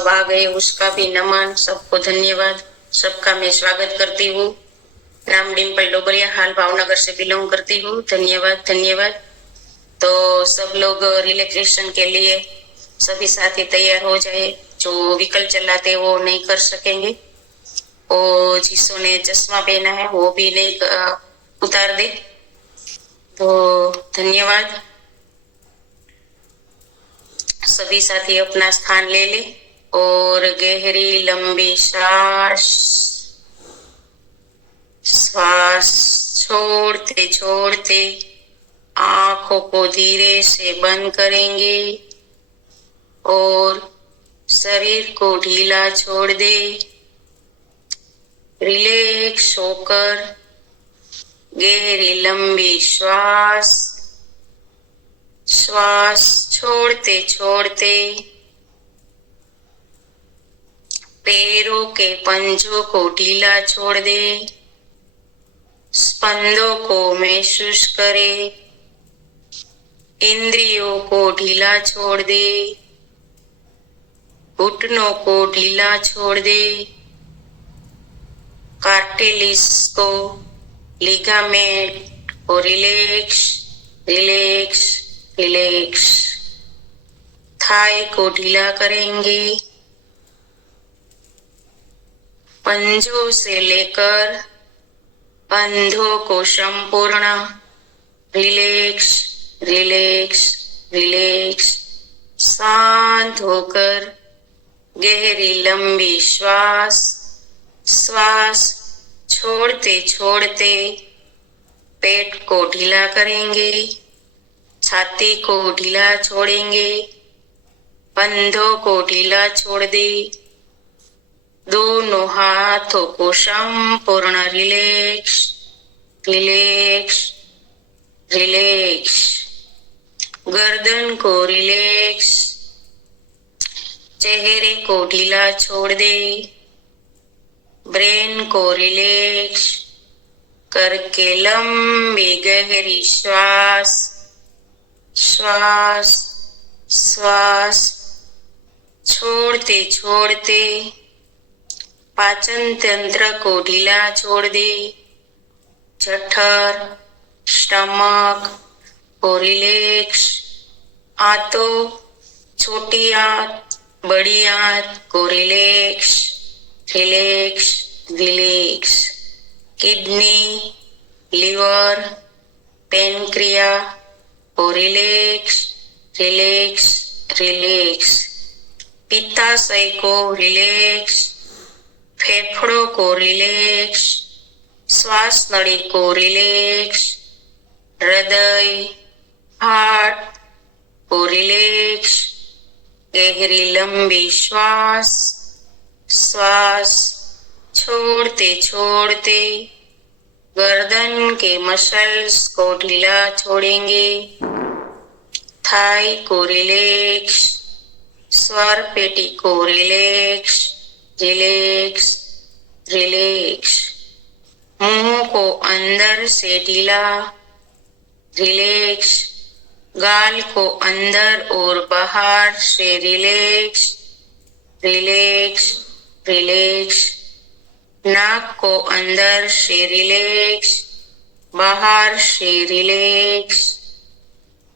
सब आ गए उसका भी नमन, सबको धन्यवाद। सबका मैं स्वागत करती हूँ। नाम डिम्पल डोबरिया, हाल भावनगर से बिलोंग करती हूँ। धन्यवाद धन्यवाद। तो सब लोग रिलैक्सेशन के लिए सभी साथी तैयार हो जाए। जो व्हीकल चलाते वो नहीं कर सकेंगे, और जिसने चश्मा पहना है वो भी नहीं उतार दे। तो धन्यवाद। सभी साथी अपना स्थान ले ले और गहरी लंबी सांस, श्वास छोड़ते छोड़ते आंखों को धीरे से बंद करेंगे और शरीर को ढीला छोड़ दे। रिलैक्स होकर गहरी लंबी श्वास, श्वास छोड़ते छोड़ते पैरों के पंजों को ढीला छोड़ दे। स्पंदों को महसूस करे, इंद्रियों को ढीला छोड़ दे, घुटनों को ढीला छोड़ दे, कार्टिलेज को, लिगामेंट को रिलैक्स रिलैक्स रिलैक्स। थाई को ढीला करेंगे। पंजों से लेकर कंधों को संपूर्ण रिलैक्स रिलैक्स रिलैक्स। शांत होकर गहरी लंबी श्वास, श्वास छोड़ते छोड़ते पेट को ढीला करेंगे, छाती को ढीला छोड़ेंगे, कंधों को ढीला छोड़ दे। दोनों हाथों को संपूर्ण रिलैक्स रिलैक्स रिलैक्स। गर्दन को रिलैक्स, चेहरे को ढीला छोड़ दे, ब्रेन को रिलैक्स करके लंबी गहरी श्वास, श्वास श्वास छोड़ते छोड़ते पाचन तंत्र को ढीला छोड़ दे। जठर, स्टमक को रिलैक्स, आंतों, छोटी आंत, बड़ी आंत को relax relax relax. Kidney, liver, pancreas को रिलैक्स रिलैक्स रिलैक्स। पित्ताशय को रिलैक्स, फेफड़ों को रिलैक्स, श्वास नली को रिलैक्स, हृदय, हार्ट को रिलैक्स। गहरी लंबी श्वास, श्वास छोड़ते छोड़ते गर्दन के मसल्स को ढीला छोड़ेंगे। थाई को रिलैक्स, स्वर पेटी को रिलैक्स रिलैक्स रिलैक्स। मुंह को अंदर से ढीला, रिलैक्स। गाल को अंदर और बाहर से रिलैक्स रिलैक्स रिलैक्स। नाक को अंदर से रिलैक्स, बाहर से रिलैक्स।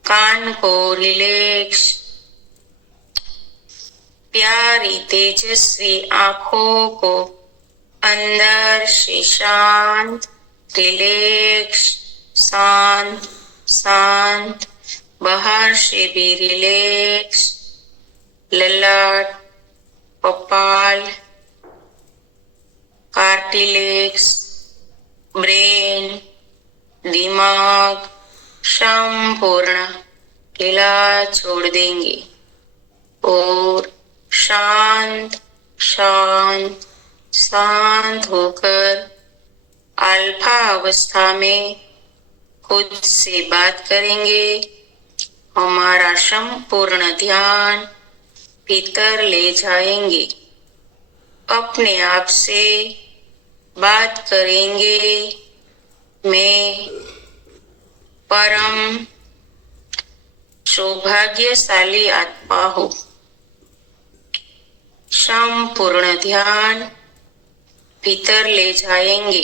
कान को रिलैक्स। प्यारी तेजस्वी आंखों को अंदर से शांत, रिलैक्स, शांत शांत, बाहर से भी रिलैक्स। ललाट, कपाल, कार्टिलेज, ब्रेन, दिमाग संपूर्ण ढीला छोड़ देंगे और शांत शांत शांत होकर अल्फा अवस्था में खुद से बात करेंगे। हमारा संपूर्ण ध्यान भीतर ले जाएंगे, अपने आप से बात करेंगे। मैं परम सौभाग्यशाली आत्मा हूँ। संपूर्ण ध्यान भीतर ले जाएंगे।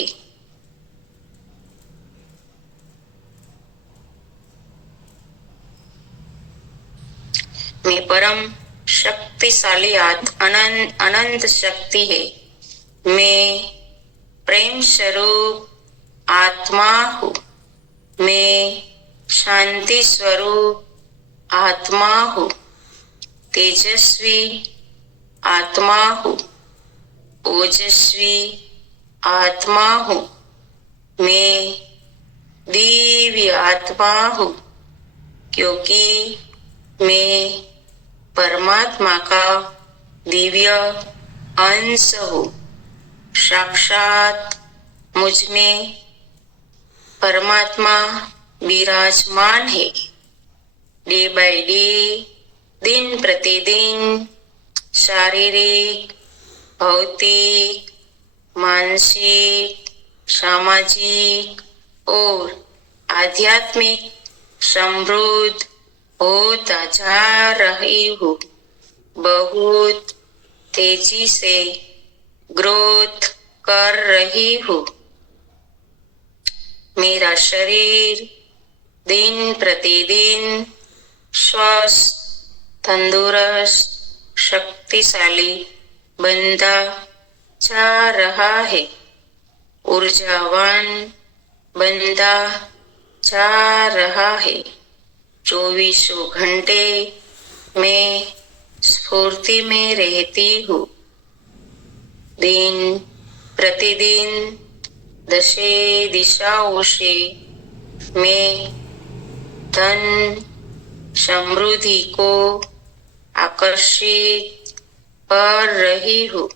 मैं परम शक्तिशाली अनंत शक्ति है। मैं प्रेम स्वरूप आत्मा हूँ। मैं शांति स्वरूप आत्मा हूँ। तेजस्वी आत्मा हूँ। ओजस्वी आत्मा हूँ। मैं दिव्य आत्मा हूँ, क्योंकि मैं परमात्मा का दिव्य अंश हूँ। साक्षात मुझ में परमात्मा विराजमान है। डे बाय डे, दिन प्रतिदिन शारीरिक, भौतिक, मानसिक, सामाजिक और आध्यात्मिक समृद्ध होता जा रही हूँ। बहुत तेजी से ग्रोथ कर रही हूँ। मेरा शरीर दिन प्रतिदिन स्वस्थ, तंदुरुस्त, शक्तिशाली बनता जा रहा है। ऊर्जावान बनता जा रहा है। 24 घंटे मैं स्फूर्ति में रहती हूँ। दिन प्रतिदिन दशे दिशाओं से मैं धन समृद्धि को आकर्षित कर रही हूँ।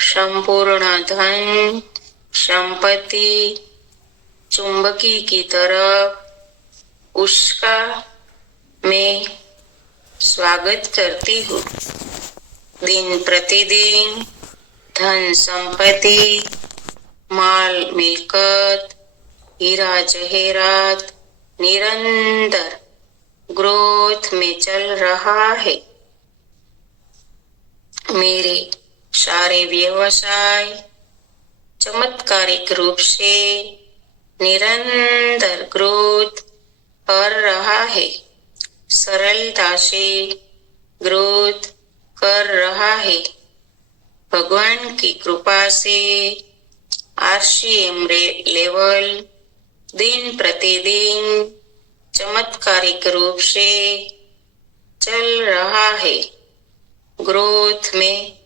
संपूर्ण धन संपत्ति चुंबकी की तरफ उसका मैं स्वागत करती हूँ। दिन प्रतिदिन धन संपत्ति, माल मिलकत, हीरा जहेरात निरंतर ग्रोथ में चल रहा है। मेरे सारे व्यवसाय चमत्कारिक रूप से निरंतर ग्रोथ कर रहा है। सरलता से ग्रोथ कर रहा है। भगवान की कृपा से RCM लेवल दिन प्रतिदिन चमत्कारिक रूप से चल रहा है, ग्रोथ में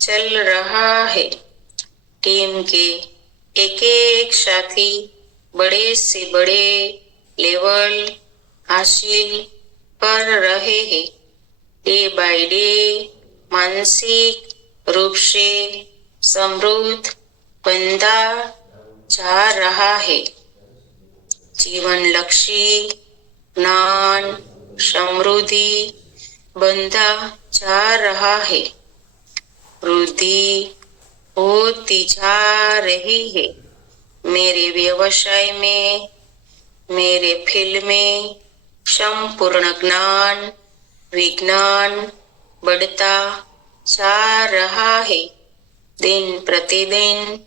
चल रहा है। टीम के एक एक साथी बड़े से बड़े लेवल हासिल कर रहे हैं। डे बाय डे मानसिक रूप से समृद्ध बनता जा रहा है। जीवन लक्ष्य ज्ञान समृद्धि बनता जा रहा है। वृद्धि होती जा रही है। मेरे व्यवसाय में, मेरे फील्ड में संपूर्ण ज्ञान विज्ञान बढ़ता जा रहा है। दिन प्रतिदिन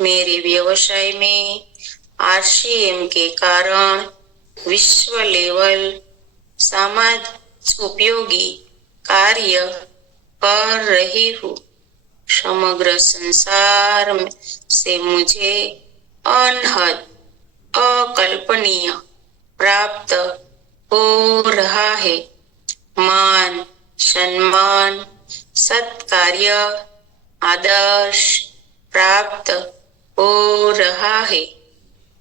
मेरे व्यवसाय में RCM के कारण विश्व लेवल समाज उपयोगी कार्य कर रही हूँ। समग्र संसार से मुझे अनहद अकल्पनीय प्राप्त हो रहा है। मान सम्मान सत्कार्य आदर्श प्राप्त हो रहा है।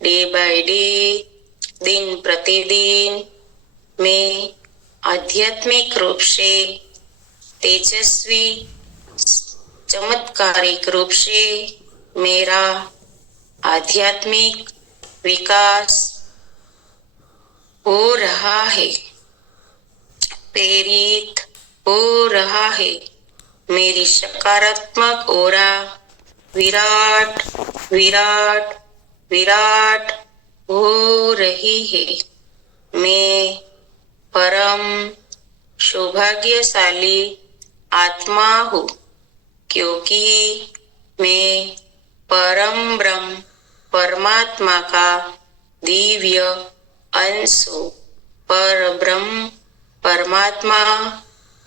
डे बाय डे दिन प्रतिदिन मैं आध्यात्मिक रूप से तेजस्वी चमत्कारिक रूप से मेरा आध्यात्मिक विकास हो रहा है, प्रेरित हो रहा है। मेरी सकारात्मक ओरा विराट विराट विराट हो रही है। मैं परम सौभाग्यशाली आत्मा हूँ। क्योंकि मैं परम ब्रह्म परमात्मा का दिव्य अंश हूँ। पर ब्रह्म परमात्मा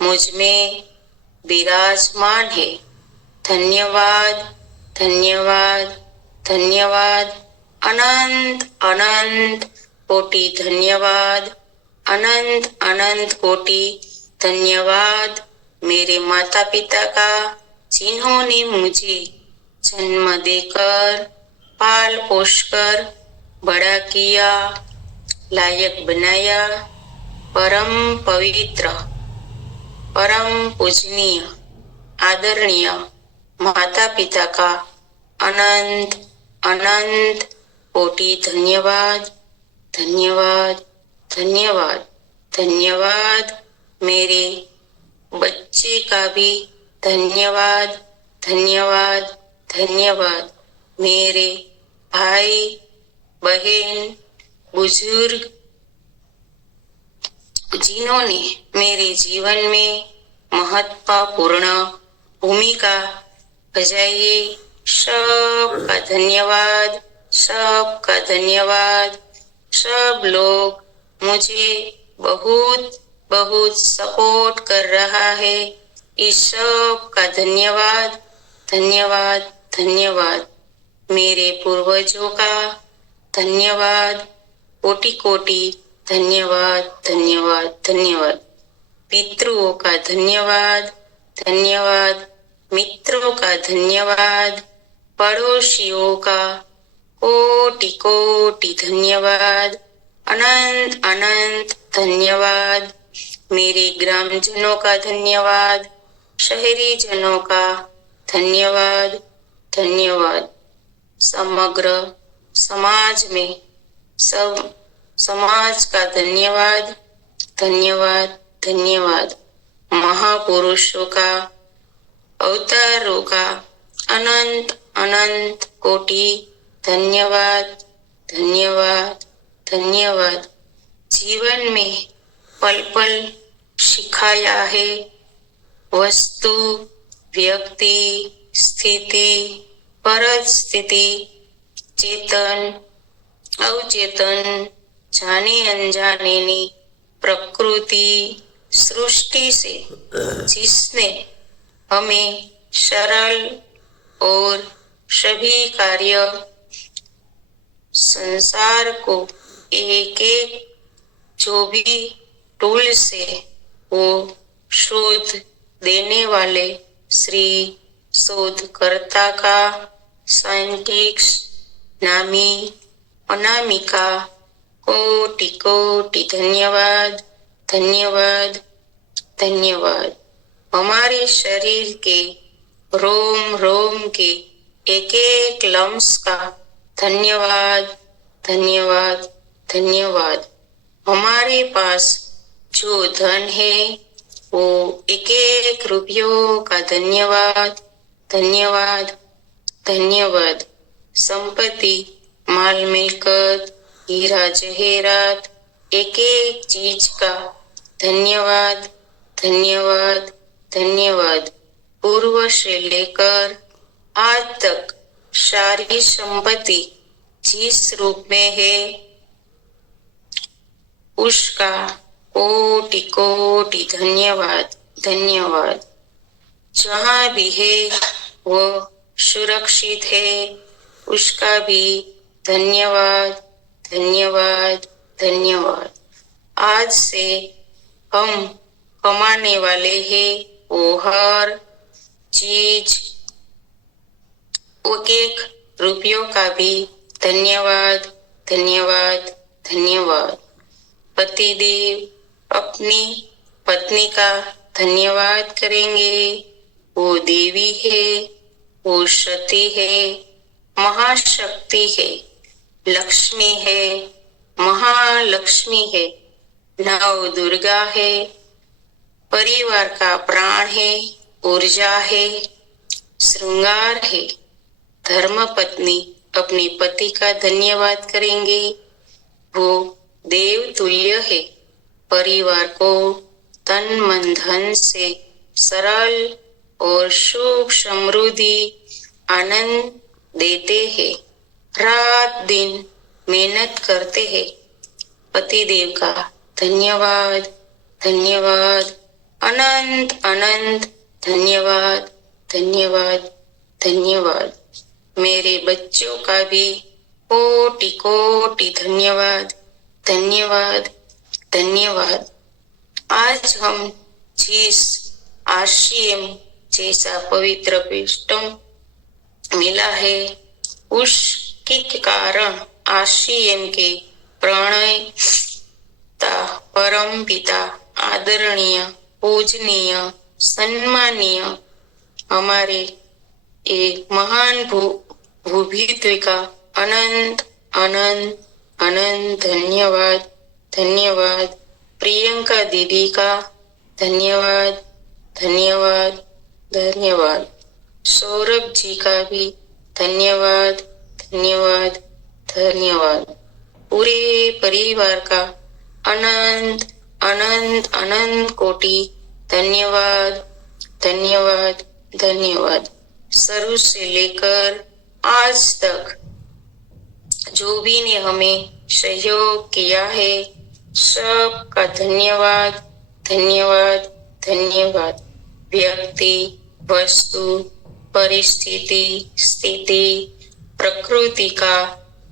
मुझ में विराजमान है। धन्यवाद, धन्यवाद, धन्यवाद, अनंत अनंत कोटि धन्यवाद, अनंत अनंत कोटि धन्यवाद मेरे माता पिता का, जिन्होंने मुझे जन्म देकर पाल पोष कर बड़ा किया, लायक बनाया। परम पवित्र, परम पूजनीय, आदरणीय माता पिता का अनंत अनंत कोटि धन्यवाद, धन्यवाद, धन्यवाद, धन्यवाद। मेरे बच्चे का भी धन्यवाद, धन्यवाद, धन्यवाद। मेरे भाई बहन बुजुर्ग जिन्होंने मेरे जीवन में महत्वपूर्ण भूमिका बजाई, सबका धन्यवाद, सबका धन्यवाद। सब लोग मुझे बहुत बहुत सपोर्ट कर रहा है। इस सब का धन्यवाद, धन्यवाद, धन्यवाद। मेरे पूर्वजों का धन्यवाद, कोटि कोटि धन्यवाद, धन्यवाद, धन्यवाद। पितरों का धन्यवाद, धन्यवाद। मित्रों का धन्यवाद, पड़ोसियों का कोटि कोटि धन्यवाद, अनंत अनंत धन्यवाद। मेरे ग्रामजनों का धन्यवाद, शहरी जनों का धन्यवाद, धन्यवाद। समग्र समाज में सब समाज का धन्यवाद, धन्यवाद, धन्यवाद। महापुरुषों का, अवतारों का अनंत अनंत कोटि धन्यवाद, धन्यवाद, धन्यवाद। जीवन में पल पल सिखाया है, वस्तु, व्यक्ति, स्थिति, परिस्थिति, चेतन, अवचेतन, जाने अनजाने ने प्रकृति सृष्टि से जिसने हमें सरल और सभी कार्य संसार को एक एक जो भी टूल से वो शोध देने वाले श्री शोधकर्ता का, साइंटिस्ट, नामी अनामिका कोटि कोटि धन्यवाद, धन्यवाद, धन्यवाद। हमारे शरीर के रोम रोम के एक एक लम्स का धन्यवाद, धन्यवाद, धन्यवाद। हमारे पास जो धन है वो एक एक रुपयों का धन्यवाद, धन्यवाद, धन्यवाद। संपत्ति, माल मिलकत, हीरा जहेरात, एक एक चीज का धन्यवाद, धन्यवाद, धन्यवाद। पूर्व से लेकर आज तक सारी संपत्ति जिस रूप में है उसका कोटि कोटि धन्यवाद, धन्यवाद। जहाँ भी है वो सुरक्षित है, उसका भी धन्यवाद, धन्यवाद, धन्यवाद। आज से हम कमाने वाले हैं, वो हर चीज एक एक रुपयों का भी धन्यवाद, धन्यवाद, धन्यवाद। पतिदेव अपनी पत्नी का धन्यवाद करेंगे। वो देवी है, वो सती है, महाशक्ति है, लक्ष्मी है, महालक्ष्मी है, नव दुर्गा है, परिवार का प्राण है, ऊर्जा है, श्रृंगार है। धर्म पत्नी अपने पति का धन्यवाद करेंगे। वो देव तुल्य है, परिवार को तन मन धन से सरल और सुख समृद्धि आनंद देते हैं। रात दिन मेहनत करते हैं। पति देव का धन्यवाद, धन्यवाद, अनंत अनंत धन्यवाद, धन्यवाद, धन्यवाद। मेरे बच्चों का भी कोटि कोटि धन्यवाद, धन्यवाद, धन्यवाद। आज हम जिस आरसीएम जैसा पवित्र सिस्टम मिला है, उसके कारण आरसीएम के प्रणेता परम पिता आदरणीय पूजनीय सम्मानीय हमारे एक महान भूभित्व का अनंत अनंत अनंत धन्यवाद, धन्यवाद। प्रियंका दीदी का धन्यवाद, धन्यवाद, धन्यवाद। सौरभ जी का भी धन्यवाद, धन्यवाद, धन्यवाद। पूरे परिवार का अनंत अनंत अनंत कोटि धन्यवाद, धन्यवाद, धन्यवाद। शुरू से लेकर आज तक जो भी ने हमें सहयोग किया है, सबका धन्यवाद, धन्यवाद, धन्यवाद। व्यक्ति, वस्तु, परिस्थिति, स्थिति, प्रकृति का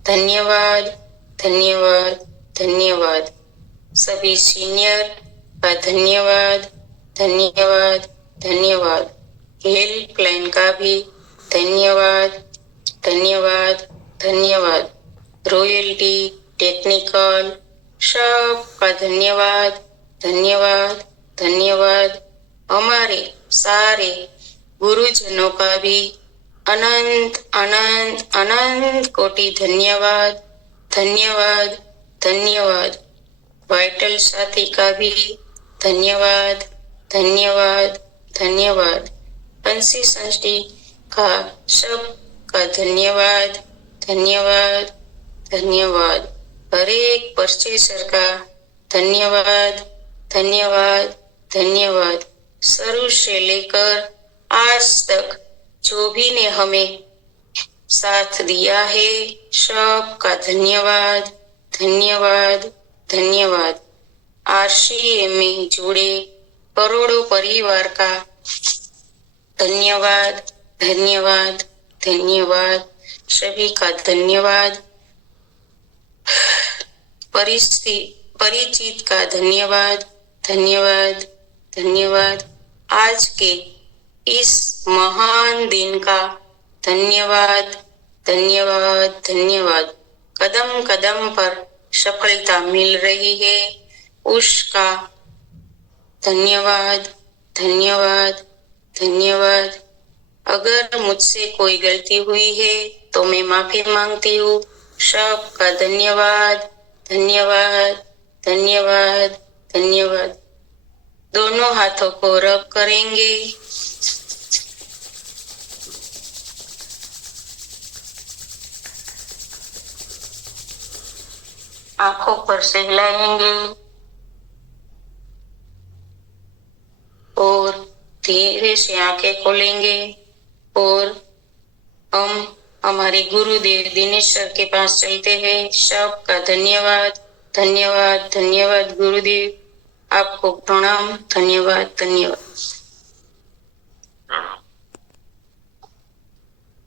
धन्यवाद, धन्यवाद, धन्यवाद। सभी सीनियर का धन्यवाद, धन्यवाद, धन्यवाद। हेल्पलाइन का भी धन्यवाद, धन्यवाद, धन्यवाद। रॉयल्टी, टेक्निकल, सबका धन्यवाद, धन्यवाद, धन्यवाद। हमारे सारे गुरुजनों का भी अनंत अनंत अनंत कोटि धन्यवाद, धन्यवाद, धन्यवाद। वाइटल साथी का भी धन्यवाद, धन्यवाद, धन्यवाद। पंसी संस्थि का सबका धन्यवाद, धन्यवाद, धन्यवाद। हर एक परचेसर का धन्यवाद, धन्यवाद, धन्यवाद। शुरू से लेकर आज तक जो भी ने हमें साथ दिया है, सबका धन्यवाद, धन्यवाद, धन्यवाद। आरसीएम में जुड़े करोड़ों परिवार का धन्यवाद, धन्यवाद, धन्यवाद। सभी का धन्यवाद। परिचित का धन्यवाद, धन्यवाद, धन्यवाद। आज के इस महान दिन का धन्यवाद, धन्यवाद, धन्यवाद। कदम कदम पर सफलता मिल रही है, उसका धन्यवाद, धन्यवाद, धन्यवाद। अगर मुझसे कोई गलती हुई है तो मैं माफी मांगती हूँ। सबका धन्यवाद, धन्यवाद, धन्यवाद, धन्यवाद। दोनों हाथों को रब करेंगे। आंखों पर सहलाएंगे और धीरे से आंखें खोलेंगे और हम हमारे गुरुदेव दिनेश सर के पास चलते हैं। सबका धन्यवाद, धन्यवाद, धन्यवाद। गुरुदेव आपको प्रणाम, धन्यवाद, धन्यवाद। प्रणाम,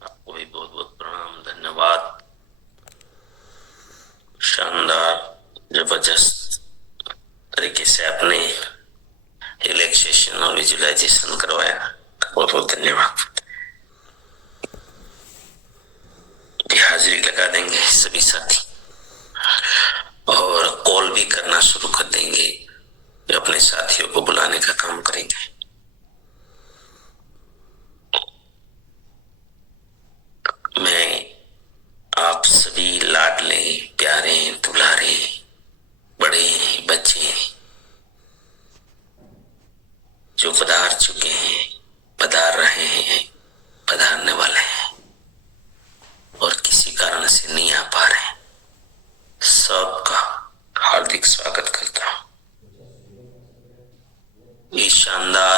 आपको भी बहुत बहुत प्रणाम, धन्यवाद। शानदार, जबरदस्त तरीके से आपने रिलैक्सेशन और विजुअलाइजेशन करवाया, बहुत बहुत धन्यवाद। भी हाजिरी लगा देंगे सभी साथी और कॉल भी करना शुरू कर देंगे, जो अपने साथियों को बुलाने का काम करेंगे। मैं आप सभी लाडले, प्यारे, दुलारे, बड़े, बच्चे जो पधार चुके हैं, पधार रहे हैं, पधारने वाले हैं और किसी कारण से नहीं आ पा रहे, सबका हार्दिक स्वागत करता हूं। इस शानदार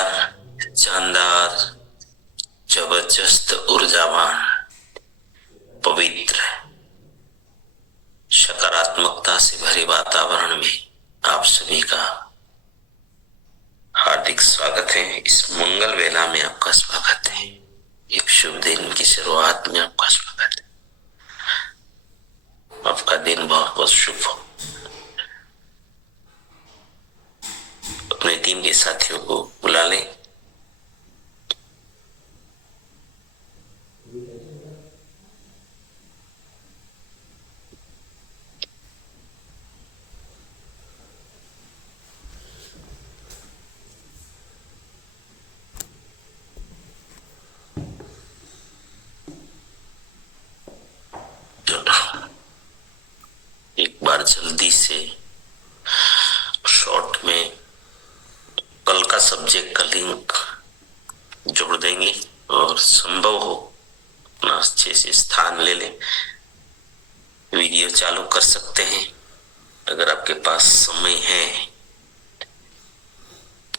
जबरदस्त ऊर्जावान, पवित्र, सकारात्मकता से भरे वातावरण में आप सभी का हार्दिक स्वागत है। इस मंगल वेला में आपका स्वागत है। एक शुभ दिन की शुरुआत में आपका स्वागत है। आपका दिन बहुत बहुत शुभ हो। अपने टीम के साथियों को बुला लें। एक बार जल्दी से शॉर्ट में कल का सब्जेक्ट का लिंक जोड़ देंगे और संभव हो अपना अच्छे से स्थान ले लें। वीडियो चालू कर सकते हैं अगर आपके पास समय है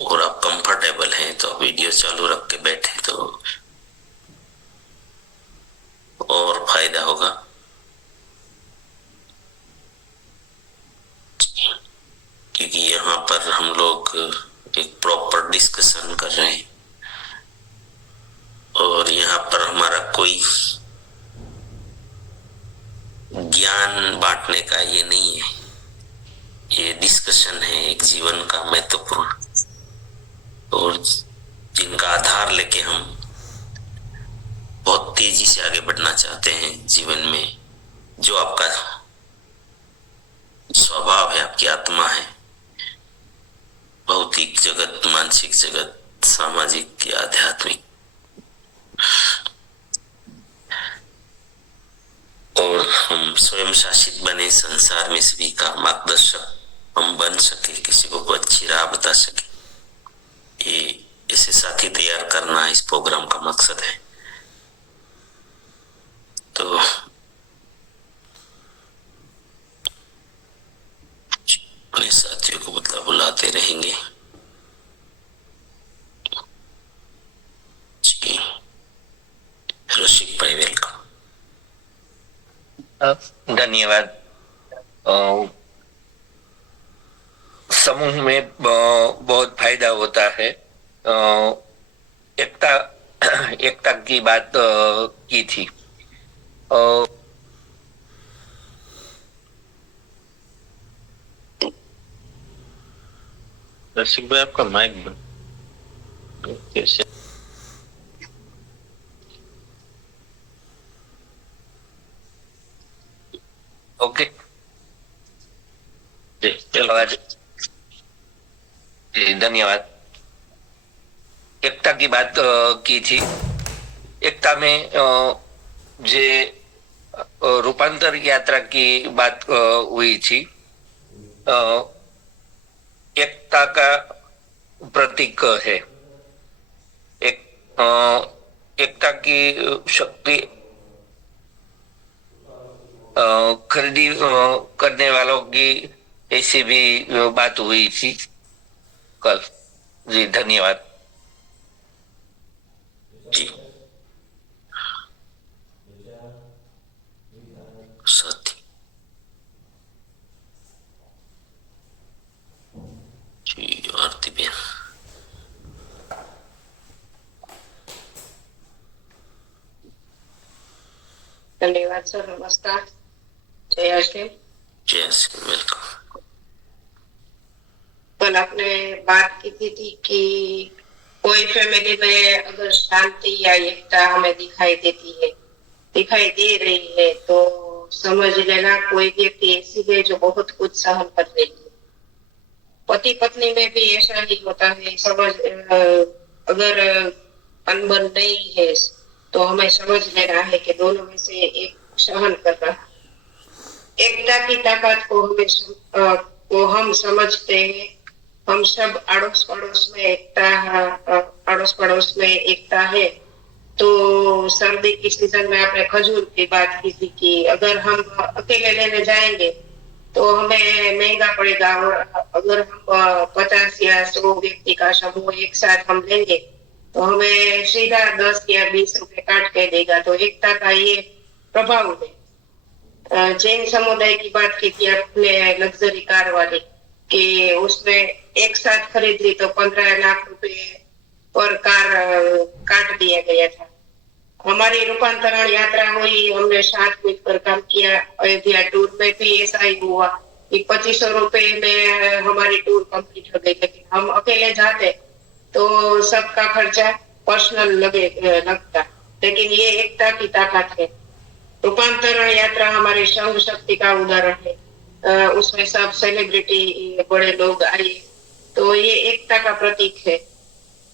और आप कंफर्टेबल हैं तो वीडियो चालू रख के बैठे तो और फायदा होगा। क्योंकि यहाँ पर हम लोग एक प्रॉपर डिस्कशन कर रहे हैं और यहाँ पर हमारा कोई ज्ञान बांटने का ये नहीं है, ये डिस्कशन है एक जीवन का महत्वपूर्ण और जिनका आधार लेके हम बहुत तेजी से आगे बढ़ना चाहते हैं जीवन में। जो आपका स्वभाव है, आपकी आत्मा है, भौतिक जगत, मानसिक जगत, सामाजिक या आध्यात्मिक, और हम स्वयं शासित बने, संसार में सभी का मार्गदर्शक हम बन सके, किसी को अच्छी राह बता सके। ये ऐसे साथी तैयार करना इस प्रोग्राम का मकसद है। तो अपने साथियों को बुलाते रहेंगे। जी, रसिक भाई वेलकम। धन्यवाद। समूह में बहुत फायदा होता है। एकता एकता की बात की थी। रसिक भाई आपका माइक बंद कैसे? ओके, धन्यवाद। एकता की बात की थी। एकता में जे रूपांतर यात्रा की बात हुई थी। एकता का प्रतीक है। एकता की शक्ति खरीदी करने वालों की ऐसी भी बात हुई थी कल। जी धन्यवाद। जी साथी जी, आरती बेन धन्यवाद सर। नमस्कार। जय श्री। जय श्री, वेलकम। कल आपने बात की थी कि कोई फैमिली में अगर शांति या एकता हमें दिखाई दे रही है तो समझ लेना कोई व्यक्ति ऐसी है जो बहुत कुछ सहन कर रही है। पति पत्नी में भी ऐसा ही होता है। अगर अनबन नहीं है तो हमें समझ लेना है कि दोनों में से एक सहन कर रहा है। एकता की ताकत को हम समझते हैं। हम सब अड़ोस पड़ोस में एकता है। तो सर्दी की सीजन में आपने खजूर की बात की थी कि अगर हम अकेले लेने जाएंगे तो हमें महंगा पड़ेगा, और अगर हम 50 या 100 व्यक्ति का समूह एक साथ हम लेंगे तो हमें सीधा 10 या 20 रुपए काट के देगा। तो एकता का ये प्रभाव है। जैन समुदाय की बात की थी आपने, लग्जरी कार वाली, कि उसमें एक साथ खरीद ली तो 15 लाख रुपए पर कार काट दिया गया था। हमारी रूपांतरण यात्रा हुई, हमने साथ मिलकर काम किया। अयोध्या टूर में भी ऐसा ही हुआ कि 2500 रुपए में हमारी टूर कंप्लीट हो गई। लेकिन हम अकेले जाते तो सबका खर्चा पर्सनल लगता। लेकिन ये एकता की ताकत है। रूपांतरण यात्रा हमारे संघ शक्ति का उदाहरण है। उसमें सब सेलिब्रिटी बड़े लोग आए, तो ये एकता का प्रतीक है।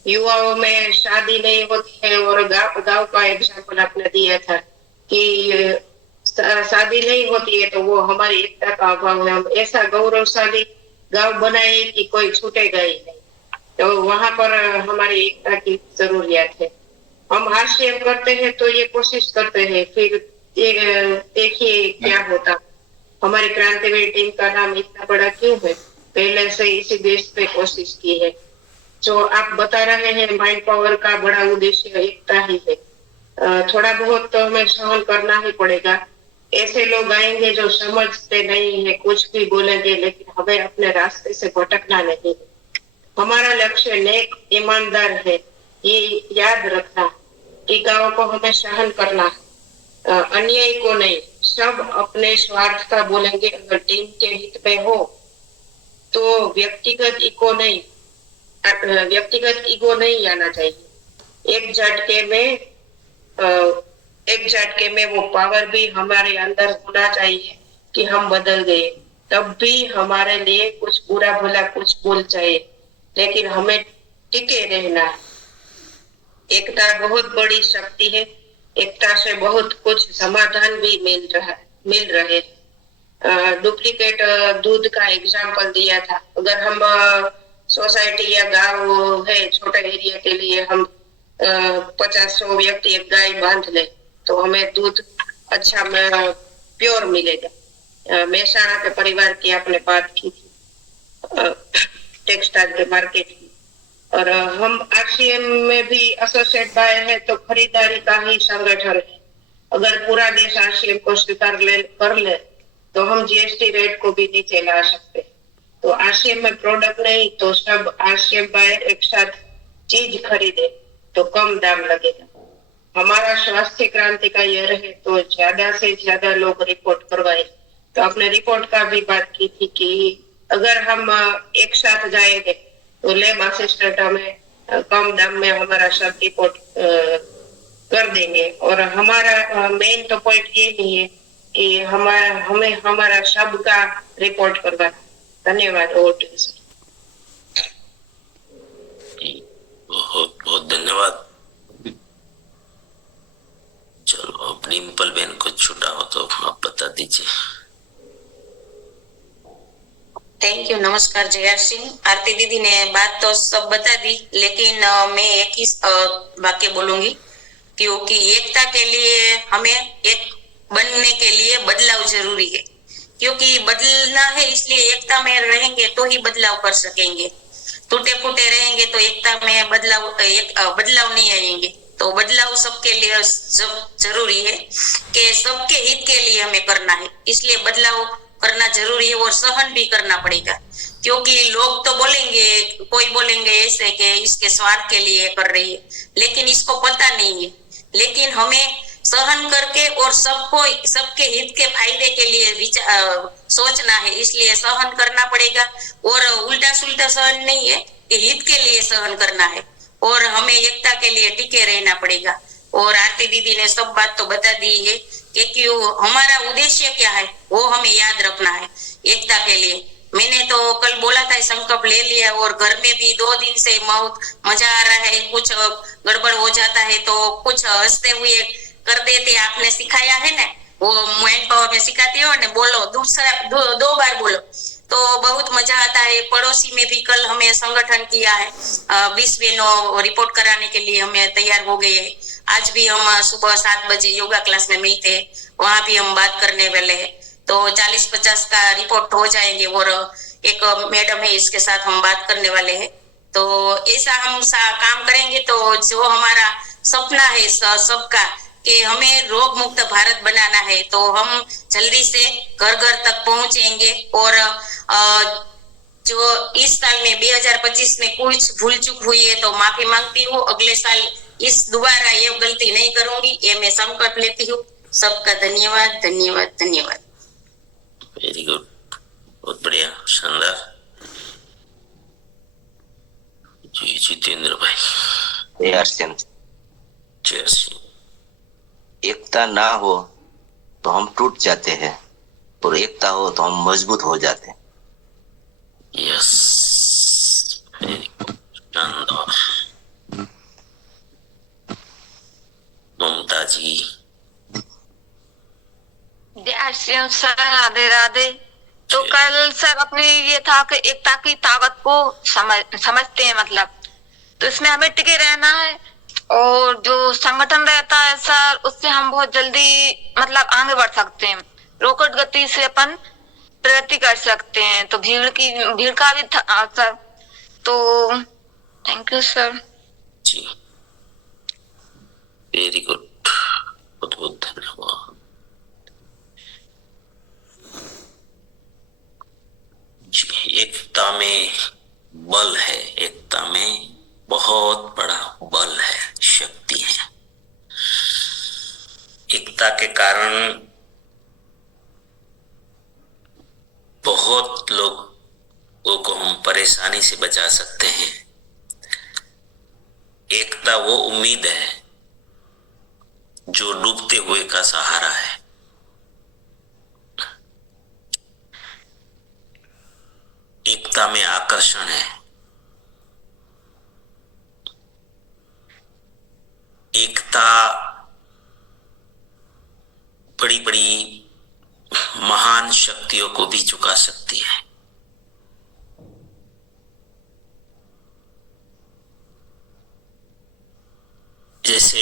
युवाओं में शादी नहीं होती है, और गांव का एग्जाम्पल आपने दिया था कि शादी नहीं होती है तो वो हमारी एकता का अभाव है। हम ऐसा गौरवशाली गांव बनाए कि कोई छूटेगा ही नहीं। तो वहां पर हमारी एकता की जरूरियात है। हम हास्य करते हैं तो ये कोशिश करते हैं, फिर देखिए क्या होता। हमारी क्रांतिवीर टीम का नाम इतना बड़ा क्यों है? पहले से इसी देश पे कोशिश की है। जो आप बता रहे हैं माइंड पावर का बड़ा उद्देश्य एकता ही है। थोड़ा बहुत तो हमें सहन करना ही पड़ेगा। ऐसे लोग आएंगे जो समझते नहीं है, कुछ भी बोलेंगे, लेकिन हमें अपने रास्ते से भटकना नहीं है। हमारा लक्ष्य नेक ईमानदार है, ये याद रखना। टीकाओं को हमें सहन करना है, अन्याय को नहीं। सब अपने स्वार्थ का बोलेंगे। अगर टीम के हित में हो तो व्यक्तिगत ईगो नहीं आना चाहिए। एक झटके में वो पावर भी हमारे अंदर होना चाहिए कि हम बदल गए। तब भी हमारे लिए कुछ बुरा भला कुछ बोल जाए, लेकिन हमें टिके रहना है। एकता बहुत बड़ी शक्ति है। एकता से बहुत कुछ समाधान भी मिल रहे। डुप्लीकेट दूध का एग्जाम्पल दिया था। अगर हम सोसाइटी या गांव है, छोटे एरिया के लिए हम 50-100 व्यक्ति एक गाय बांध ले तो हमें दूध अच्छा प्योर मिलेगा। मेहसाणा के परिवार की आपने बात की थी, टेक्सटाइल के मार्केट की। और हम आरसीएम में भी एसोसिएट बाय है तो खरीदारी का ही संगठन है। अगर पूरा देश आरसीएम को स्वीकार कर ले तो हम जीएसटी रेट को भी नीचे ला सकते हैं। तो आरसीएम में प्रोडक्ट नहीं तो सब आरसीएम बाय एक साथ चीज खरीदे तो कम दाम लगेगा। हमारा स्वास्थ्य क्रांति का यह रहे तो ज्यादा से ज्यादा लोग रिपोर्ट करवाए। तो आपने रिपोर्ट का भी बात की थी कि अगर हम एक साथ जाएंगे तो लैब असिस्टेंट हमें कम दाम में हमारा सब रिपोर्ट कर देंगे। और हमारा मेन तो पॉइंट ये नहीं है कि हमें हमारा सबका रिपोर्ट करवाना। धन्यवाद। बहुत बहुत धन्यवाद। चलो अब डिम्पल बहन को छूटा हो तो आप बता दीजिए। Thank you. नमस्कार जयार सिंह। आरती दीदी ने बात तो सब बता दी, लेकिन मैं एक ही वाक्य बोलूंगी, क्योंकि एकता के लिए हमें एक बनने के लिए बदलाव जरूरी है। क्योंकि बदलना है, इसलिए एकता में रहेंगे तो ही बदलाव कर सकेंगे। टूटे फूटे रहेंगे तो एकता में बदलाव नहीं आएंगे। तो बदलाव सबके लिए जरूरी है कि सबके हित के लिए हमें करना है, इसलिए बदलाव करना जरूरी है और सहन भी करना पड़ेगा। क्योंकि लोग तो बोलेंगे, कोई बोलेंगे ऐसे कि इसके स्वार्थ के लिए कर रही है, लेकिन इसको पता नहीं है। लेकिन हमें सहन करके और सबके हित के फायदे के लिए सोचना है, इसलिए सहन करना पड़ेगा। और उल्टा सुल्टा सहन नहीं है, हित के लिए सहन करना है और हमें एकता के लिए टिके रहना पड़ेगा। और आरती दीदी ने सब बात तो बता दी है कि हमारा उद्देश्य क्या है वो हमें याद रखना है एकता के लिए। मैंने तो कल बोला था, संकल्प ले लिया और घर में भी 2 दिन से बहुत मजा आ रहा है। कुछ गड़बड़ हो जाता है तो कुछ हंसते हुए कर देते। आपने सिखाया है ना, वो माइंड पावर में सिखाती हो ना, बोलो दो बार बोलो तो बहुत मजा आता है। पड़ोसी में भी कल हमें संगठन किया है, 20 बहनों रिपोर्ट कराने के लिए हमें तैयार हो गए हैं। आज भी हम सुबह 7 बजे योगा क्लास में मिलते हैं, वहां भी हम बात करने वाले हैं। तो 40-50 का रिपोर्ट हो जाएंगे और एक मैडम है, इसके साथ हम बात करने वाले हैं। तो ऐसा हम काम करेंगे तो जो हमारा सपना है सबका कि हमें रोग मुक्त भारत बनाना है, तो हम जल्दी से घर घर तक पहुंचेंगे। और जो इस साल में 2025 में कुछ भूल चूक हुई है तो माफी मांगती हूँ। अगले साल इस दोबारा ये गलती नहीं करूंगी, ये मैं संकल्प लेती हूँ। सबका धन्यवाद धन्यवाद धन्यवाद। वेरी गुड, बहुत बढ़िया, शानदार। जी जितेंद्र भाई। एकता ना हो तो हम टूट जाते हैं और एकता हो तो हम मजबूत हो जाते हैं। यस, वेरी गुड, शानदार। ममता जी। जय श्री राम सर, राधे राधे। तो कल सर अपने ये था कि एकता की ताकत को समझते हैं, मतलब तो इसमें हमें टिके रहना है और जो संगठन रहता है सर उससे हम बहुत जल्दी मतलब आगे बढ़ सकते हैं, रॉकेट गति से अपन प्रगति कर सकते हैं। तो भीड़ का भी था सर, तो थैंक यू सर। जी वेरी गुड, बहुत बहुत धन्यवाद। जी, एकता में बल है, एकता में बहुत बड़ा बल है, शक्ति है। एकता के कारण बहुत लोगों को हम परेशानी से बचा सकते हैं। एकता वो उम्मीद है जो डूबते हुए का सहारा है। एकता में आकर्षण है। एकता बड़ी बड़ी महान शक्तियों को भी झुका सकती है। जैसे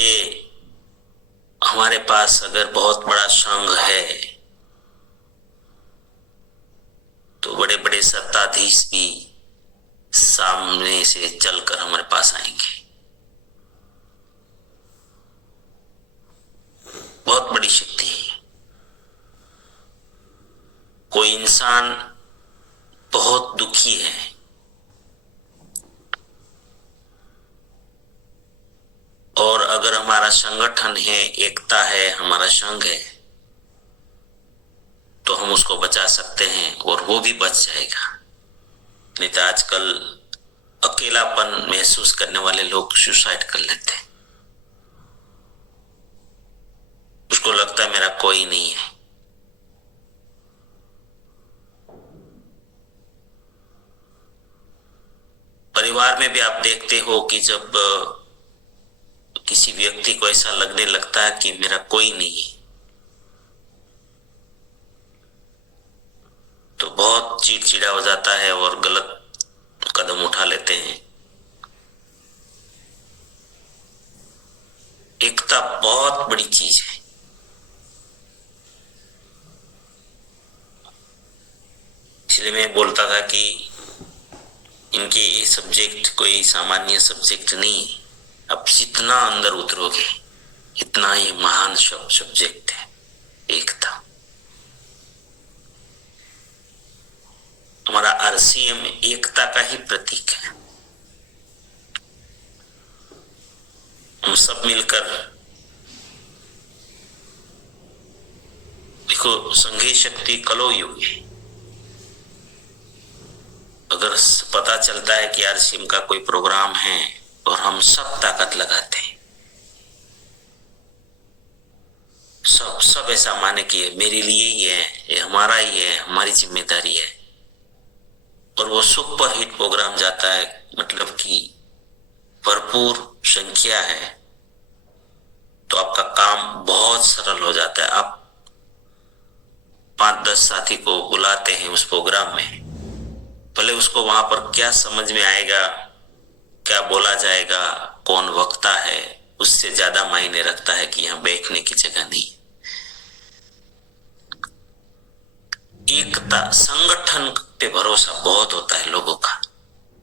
हमारे पास अगर बहुत बड़ा संघ है तो बड़े बड़े सत्ताधीश भी सामने से चलकर हमारे पास आएंगे। बहुत बड़ी शक्ति है। कोई इंसान बहुत दुखी है और अगर हमारा संगठन है, एकता है, हमारा संघ है, तो हम उसको बचा सकते हैं और वो भी बच जाएगा। नहीं तो आजकल अकेलापन महसूस करने वाले लोग सुसाइड कर लेते हैं। उसको लगता है मेरा कोई नहीं है। परिवार में भी आप देखते हो कि जब किसी व्यक्ति को ऐसा लगने लगता है कि मेरा कोई नहीं है तो बहुत चिड़चिड़ा हो जाता है और गलत कदम उठा लेते हैं। एकता बहुत बड़ी चीज है। इसलिए मैं बोलता था कि इनके ये सब्जेक्ट कोई सामान्य सब्जेक्ट नहीं है। अब जितना अंदर उतरोगे इतना ये महान सब्जेक्ट है एकता। हमारा आरसीएम एकता का ही प्रतीक है। हम सब मिलकर देखो, संघीय शक्ति कलो युग है। अगर पता चलता है कि आरसीएम का कोई प्रोग्राम है और हम सब ताकत लगाते हैं, सब ऐसा माने कि मेरे लिए ही है, ये हमारा ही है, हमारी जिम्मेदारी है, और वो सुपर हिट प्रोग्राम जाता है, मतलब कि भरपूर संख्या है, तो आपका काम बहुत सरल हो जाता है। आप 5-10 साथी को बुलाते हैं उस प्रोग्राम में, भले उसको वहां पर क्या समझ में आएगा, क्या बोला जाएगा, कौन वक्ता है, उससे ज्यादा मायने रखता है कि यहाँ बैठने की जगह नहीं। एकता, संगठन पे भरोसा बहुत होता है लोगों का।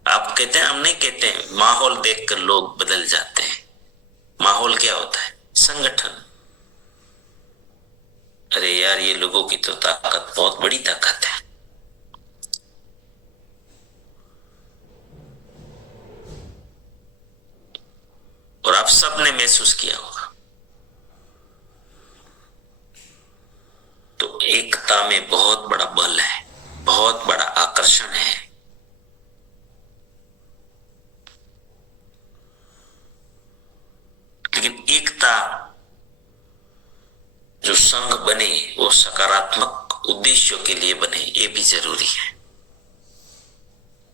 आप कहते हैं, हम नहीं कहते हैं, माहौल देखकर लोग बदल जाते हैं। माहौल क्या होता है? संगठन। अरे यार, ये लोगों की तो ताकत बहुत बड़ी ताकत है। और आप सबने महसूस किया होगा। तो एकता में बहुत बड़ा बल है, बहुत बड़ा आकर्षण है। लेकिन एकता, जो संघ बने वो सकारात्मक उद्देश्यों के लिए बने, ये भी जरूरी है।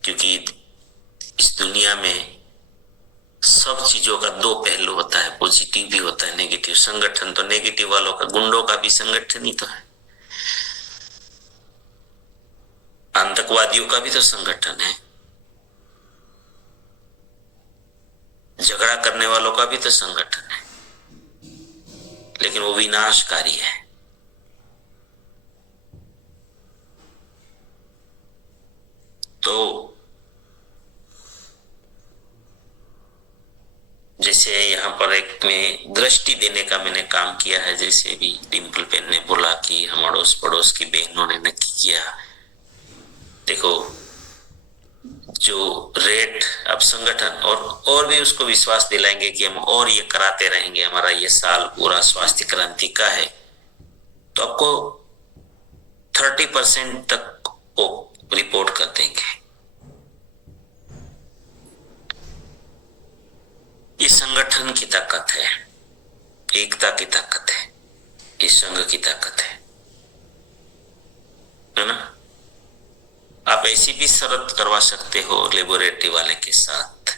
क्योंकि इस दुनिया में सब चीजों का दो पहलू होता है, पॉजिटिव भी होता है, नेगेटिव। संगठन तो नेगेटिव वालों का, गुंडों का भी संगठन ही तो है। आतंकवादियों का भी तो संगठन है, झगड़ा करने वालों का भी तो संगठन है, लेकिन वो विनाशकारी है। तो जैसे यहाँ पर एक में दृष्टि देने का मैंने काम किया है, जैसे भी डिम्पल पेन ने बोला कि हम अड़ोस पड़ोस की बहनों ने नक्की किया। देखो, जो रेट अब संगठन और भी उसको विश्वास दिलाएंगे कि हम और ये कराते रहेंगे, हमारा ये साल पूरा स्वास्थ्य क्रांति का है, तो आपको 30% तक वो रिपोर्ट कर देंगे। ये संगठन की ताकत है, एकता की ताकत है, ये संघ की ताकत है ना। आप ऐसी भी शर्त करवा सकते हो लेबोरेटरी वाले के साथ,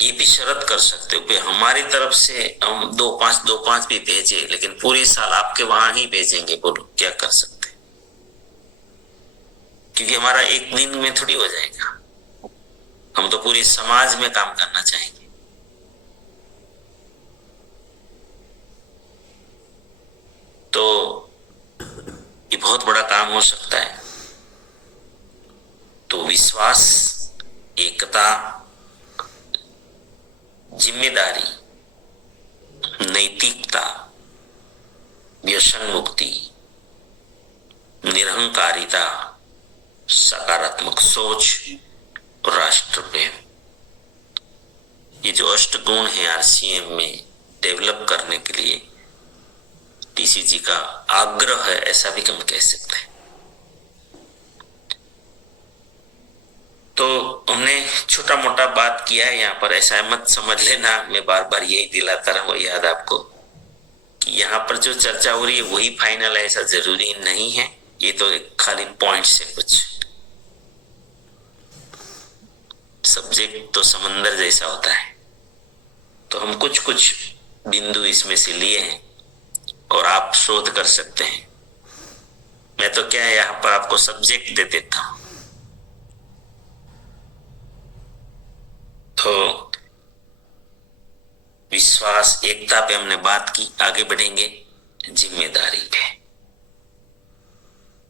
ये भी शर्त कर सकते हो कि हमारी तरफ से हम 2-5 भी भेजे, लेकिन पूरे साल आपके वहां ही भेजेंगे। बोलो क्या कर सकते? क्योंकि हमारा एक दिन में थोड़ी हो जाएगा, हम तो पूरे समाज में काम करना चाहेंगे। तो ये बहुत बड़ा काम हो सकता है। तो विश्वास, एकता, जिम्मेदारी, नैतिकता, व्यसन मुक्ति, निरहंकारिता, सकारात्मक सोच और राष्ट्र प्रेम, ये जो अष्टगुण है आरसीएम में डेवलप करने के लिए टीसीजी का आग्रह है, ऐसा भी हम कह सकते हैं। तो हमने छोटा मोटा बात किया है यहाँ पर, ऐसा मत समझ लेना मैं बार बार यही दिलाता रहूं याद आपको कि यहाँ पर जो चर्चा हो रही है वही फाइनल है, ऐसा जरूरी नहीं है। ये तो एक खाली पॉइंट से कुछ, सब्जेक्ट तो समंदर जैसा होता है। तो हम कुछ बिंदु इसमें से लिए हैं और आप शोध कर सकते हैं। मैं तो क्या है, यहाँ पर आपको सब्जेक्ट दे देता हूं। तो विश्वास, एकता पे हमने बात की, आगे बढ़ेंगे जिम्मेदारी पे।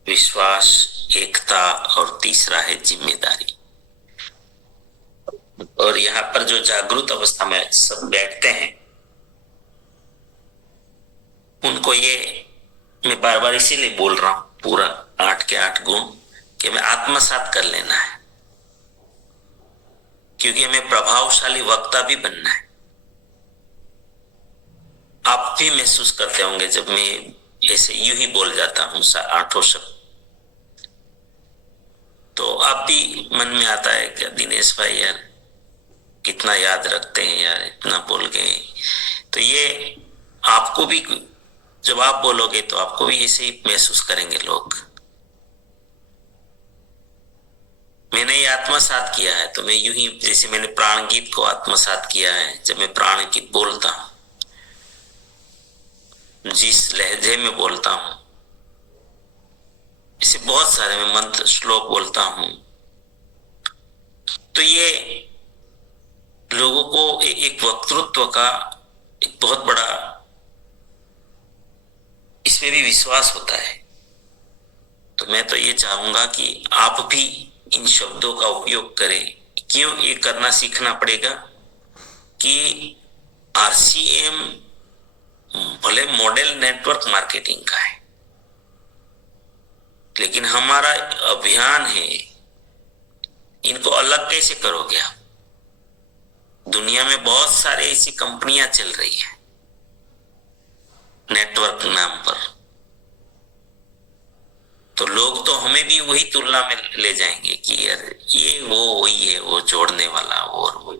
विश्वास, एकता और तीसरा है जिम्मेदारी। और यहाँ पर जो जागरूक अवस्था में सब बैठते हैं उनको ये मैं बार बार इसीलिए बोल रहा हूं, पूरा 8 के 8 गुण कि हमें आत्मसात कर लेना है, क्योंकि हमें प्रभावशाली वक्ता भी बनना है। आप भी महसूस करते होंगे जब मैं ऐसे यूं ही बोल जाता हूं 8 शब्द, तो आप भी मन में आता है क्या दिनेश भाई यार कितना याद रखते हैं यार, इतना बोल गए। तो ये आपको भी, जब आप बोलोगे तो आपको भी ऐसे ही महसूस करेंगे लोग। मैंने ये आत्मसात किया है, तो मैं यूं ही, जैसे मैंने प्राण गीत को आत्मसात किया है, जब मैं प्राण गीत बोलता हूं, जिस लहजे में बोलता हूं, इसे बहुत सारे मैं मंत्र श्लोक बोलता हूं, तो ये लोगों को एक वक्तृत्व का एक बहुत बड़ा इसमें भी विश्वास होता है। तो मैं तो ये चाहूंगा कि आप भी इन शब्दों का उपयोग करें। क्यों ये करना सीखना पड़ेगा कि आरसीएम भले मॉडल नेटवर्क मार्केटिंग का है, लेकिन हमारा अभियान है इनको अलग कैसे करोगे आप? दुनिया में बहुत सारे ऐसी कंपनियां चल रही है नेटवर्क नाम पर, तो लोग तो हमें भी वही तुलना में ले जाएंगे कि यार ये वो वही है, वो जोड़ने वाला और वो।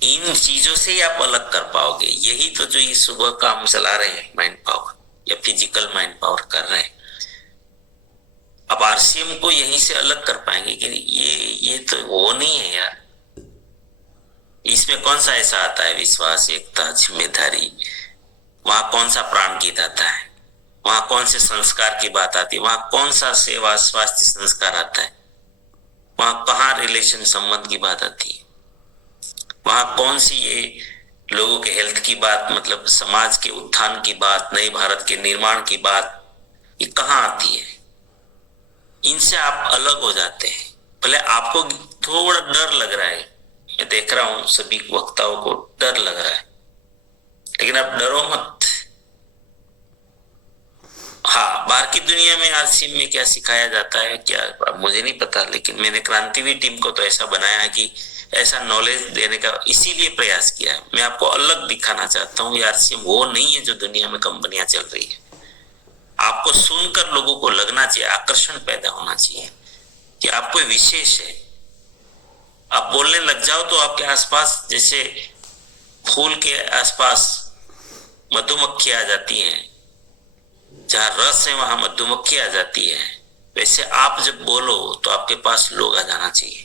इन चीजों से ही आप अलग कर पाओगे। यही तो जो ये सुबह काम चला रहे हैं माइंड पावर या फिजिकल माइंड पावर कर रहे हैं, अब आरसीएम को यहीं से अलग कर पाएंगे कि ये तो वो नहीं है यार। इसमें कौन सा ऐसा आता है विश्वास, एकता, जिम्मेदारी? वहां कौन सा प्राण गीत आता है? वहां कौन से संस्कार की बात आती है? वहां कौन सा सेवा स्वास्थ्य संस्कार आता है? वहां कहाँ रिलेशन संबंध की बात आती है? वहां कौन सी ये लोगों के हेल्थ की बात, मतलब समाज के उत्थान की बात, नए भारत के निर्माण की बात, ये कहाँ आती है? इनसे आप अलग हो जाते हैं। भले आपको थोड़ा डर लग रहा है, मैं देख रहा हूं सभी वक्ताओं को डर लग रहा है, लेकिन आप डरो मत। हाँ, बाहर की दुनिया में आरसीएम में क्या सिखाया जाता है क्या मुझे नहीं पता, लेकिन मैंने क्रांतिवीर टीम को तो ऐसा बनाया है कि ऐसा नॉलेज देने का इसीलिए प्रयास किया है। मैं आपको अलग दिखाना चाहता हूँ, आरसीएम वो नहीं है जो दुनिया में कंपनियां चल रही है। आपको सुनकर लोगों को लगना चाहिए, आकर्षण पैदा होना चाहिए कि आप कोई विशेष है। आप बोलने लग जाओ तो आपके आसपास जैसे फूल के आसपास मधुमक्खी आ जाती हैं, जहां रस है वहां मधुमक्खी आ जाती है, वैसे आप जब बोलो तो आपके पास लोग आ जाना चाहिए।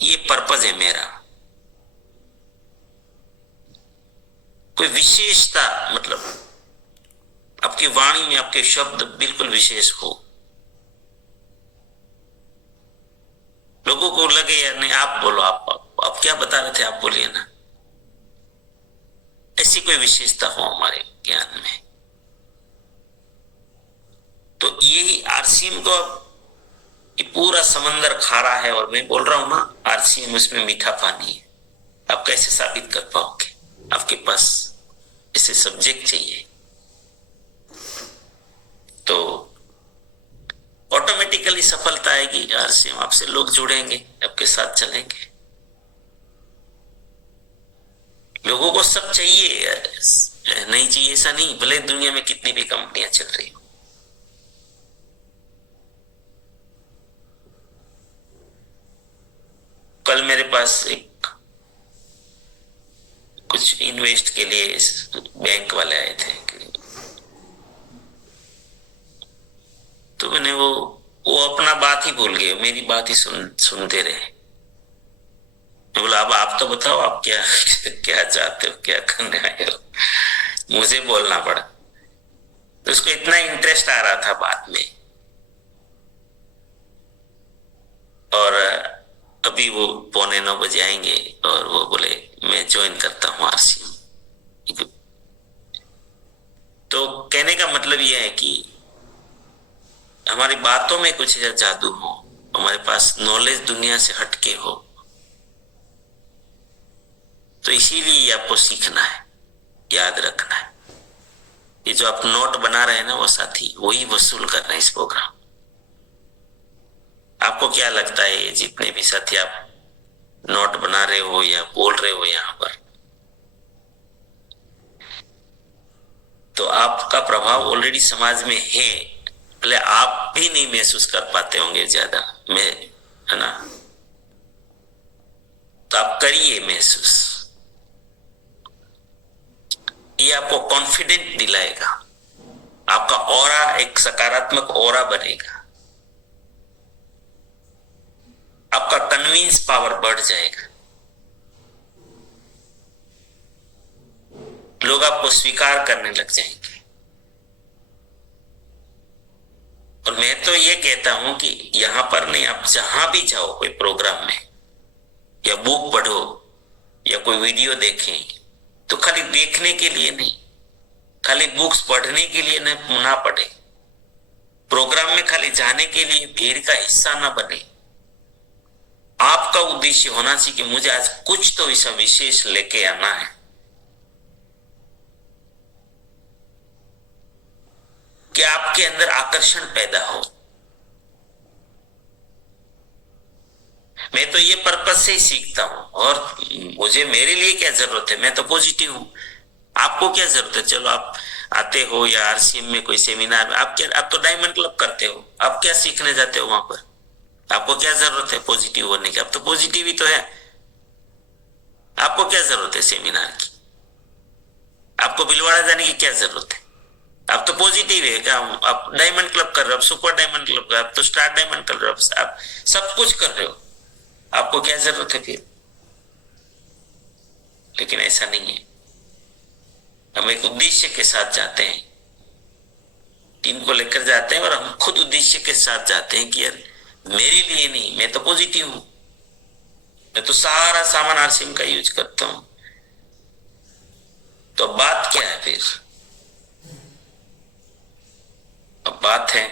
ये पर्पज है मेरा। कोई विशेषता, मतलब आपकी वाणी में आपके शब्द बिल्कुल विशेष हो, लोगों को लगे यार नहीं आप बोलो, आप क्या बता रहे थे, आप बोलिए ना। ऐसी कोई विशेषता हो हमारे ज्ञान में। तो यही आरसीएम को, ये पूरा समंदर खारा है और मैं बोल रहा हूं ना आरसीएम उसमें मीठा पानी है। आप कैसे साबित कर पाओगे? आपके पास ऐसे सब्जेक्ट चाहिए, तो ऑटोमेटिकली सफलता आएगी। आरसीएम आपसे लोग जुड़ेंगे, आपके साथ चलेंगे। लोगों को सब चाहिए, नहीं चाहिए ऐसा नहीं, भले दुनिया में कितनी भी कंपनियां चल रही हो। कल मेरे पास एक कुछ इन्वेस्ट के लिए बैंक वाले आए थे, तो मैंने वो अपना बात ही भूल गए, मेरी बात ही सुनते रहे। मैं बोला अब आप तो बताओ आप क्या क्या चाहते हो, क्या करने आए हो? मुझे बोलना पड़ा। तो उसको इतना इंटरेस्ट आ रहा था बात में, और अभी वो 8:45 बजे आएंगे और वो बोले मैं ज्वाइन करता हूँ आरसीएम। तो कहने का मतलब ये है कि हमारी बातों में कुछ जादू हो, हमारे पास नॉलेज दुनिया से हटके हो। तो इसीलिए आपको सीखना है, याद रखना है। ये जो आप नोट बना रहे हैं ना, वो साथी वही वसूल कर रहे हैं इस प्रोग्राम। आपको क्या लगता है जितने भी साथी आप नोट बना रहे हो या बोल रहे हो यहाँ पर, तो आपका प्रभाव ऑलरेडी समाज में है, भले आप भी नहीं महसूस कर पाते होंगे ज्यादा, मैं है ना, तो आप करिए महसूस। ये आपको कॉन्फिडेंट दिलाएगा, आपका ऑरा एक सकारात्मक ऑरा बनेगा, आपका कन्विंस पावर बढ़ जाएगा, लोग आपको स्वीकार करने लग जाएंगे। और मैं तो ये कहता हूं कि यहां पर नहीं, आप जहां भी जाओ कोई प्रोग्राम में, या बुक पढ़ो या कोई वीडियो देखें, तो खाली देखने के लिए नहीं, खाली बुक्स पढ़ने के लिए ना पढ़े, प्रोग्राम में खाली जाने के लिए भीड़ का हिस्सा ना बने। आपका उद्देश्य होना चाहिए कि मुझे आज कुछ तो ऐसा विशेष लेके आना है। कि आपके अंदर आकर्षण पैदा हो। मैं तो ये पर्पस से ही सीखता हूं, और मुझे मेरे लिए क्या जरूरत है, मैं तो पॉजिटिव हूं। आपको क्या जरूरत है? चलो आप आते हो या आरसीएम में कोई सेमिनार में, आप तो डायमंड क्लब करते हो, आप क्या सीखने जाते हो वहां पर? आपको क्या जरूरत है पॉजिटिव होने की? आप तो पॉजिटिव ही तो है। आपको क्या जरूरत है सेमिनार की? आपको भीलवाड़ा जाने की क्या जरूरत है? आप तो पॉजिटिव है क्या? आप डायमंड क्लब कर रहे हो, आप सुपर डायमंड क्लब कर, आप तो स्टार डायमंड कर रहे हो, आप सब कुछ कर रहे हो। आपको क्या जरूरत है फिर? लेकिन ऐसा नहीं है। हम एक उद्देश्य के साथ जाते हैं, टीम को लेकर जाते हैं, और हम खुद उद्देश्य के साथ जाते हैं कि यार मेरे लिए नहीं, मैं तो पॉजिटिव हूं, मैं तो सारा सामान आरसीएम का यूज करता हूं। तो बात क्या है फिर? अब बात है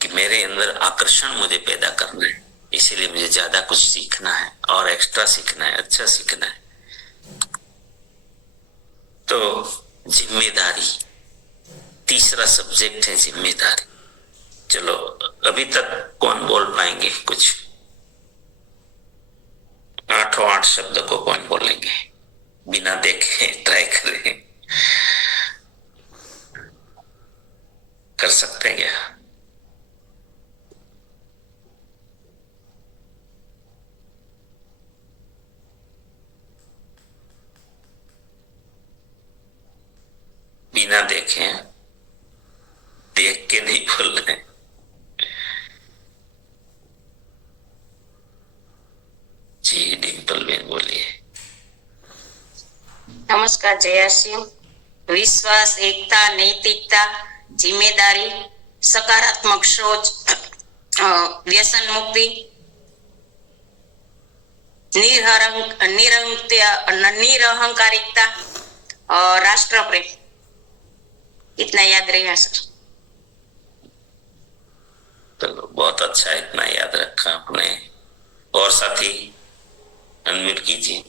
कि मेरे अंदर आकर्षण मुझे पैदा करना है, इसीलिए मुझे ज्यादा कुछ सीखना है और एक्स्ट्रा सीखना है, अच्छा सीखना है। तो जिम्मेदारी, तीसरा सब्जेक्ट है जिम्मेदारी। चलो अभी तक कौन बोल पाएंगे कुछ? 8 शब्द को कौन बोलेंगे बिना देखे? ट्राई करें, कर सकते हैं क्या? बिना देखे, देख के नहीं बोल रहे। जी डिम्पल बेन बोलिए। नमस्कार, जय श्री। विश्वास, एकता, नैतिकता, जिम्मेदारी, सकारात्मक सोच, व्यसन मुक्ति, निरहंकारिकता और राष्ट्र प्रेम, इतना याद रहेगा सर। चलो बहुत अच्छा, इतना याद रखा आपने। और साथी अनम्यूट कीजिए।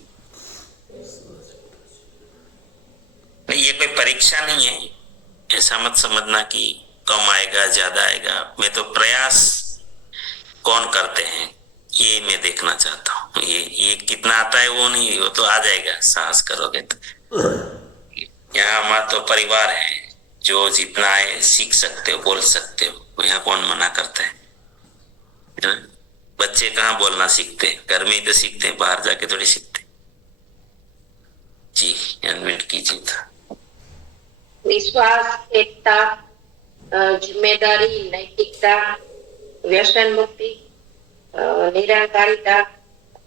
नहीं, ये कोई परीक्षा नहीं है, ऐसा मत समझना कि कम आएगा ज्यादा आएगा। मैं तो प्रयास कौन करते हैं ये मैं देखना चाहता हूँ। ये कितना आता है वो नहीं, वो तो आ जाएगा साहस करोगे तो। यहाँ हमारा तो परिवार है, जो जितना है सीख सकते हो, बोल सकते हो। यहाँ कौन मना करता है ना? बच्चे कहाँ बोलना सीखते हैं? घर में ही तो सीखते हैं, बाहर जाके थोड़ी सीखते। जी अनम्यूट कीजिए था। विश्वास, एकता, जिम्मेदारी, नैतिकता, व्यसन मुक्ति, निरंकारिता,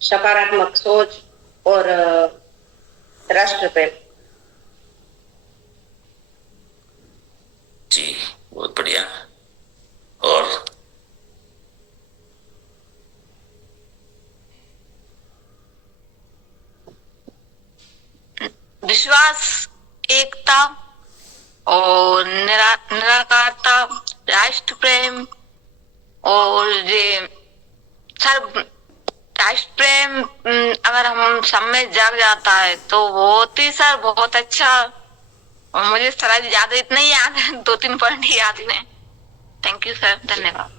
सकारात्मक सोच और राष्ट्र प्रेम। जी बहुत बढ़िया। और विश्वास, एकता और निराकारता, राष्ट्र प्रेम। और ये सर राष्ट्र प्रेम अगर हम सब में जाग जाता है तो बहुत ही सर बहुत अच्छा। और मुझे सर याद इतना ही याद है, 2-3 पॉइंट ही याद है। थैंक यू सर, धन्यवाद।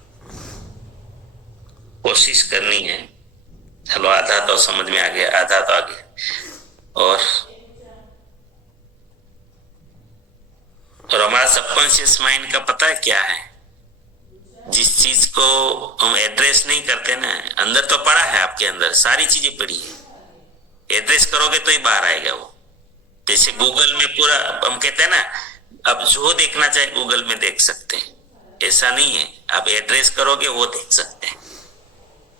कोशिश करनी है। चलो आधा तो समझ में आ गया, आधा तो आ गया। और हमारा सबकॉन्शियस माइंड का पता है क्या है? जिस चीज को हम एड्रेस नहीं करते ना, अंदर तो पड़ा है, आपके अंदर सारी चीजें पड़ी है। एड्रेस करोगे तो ही बाहर आएगा वो। जैसे गूगल में पूरा हम कहते हैं ना, अब जो देखना चाहे गूगल में देख सकते हैं, ऐसा नहीं है। आप एड्रेस करोगे वो देख सकते हैं।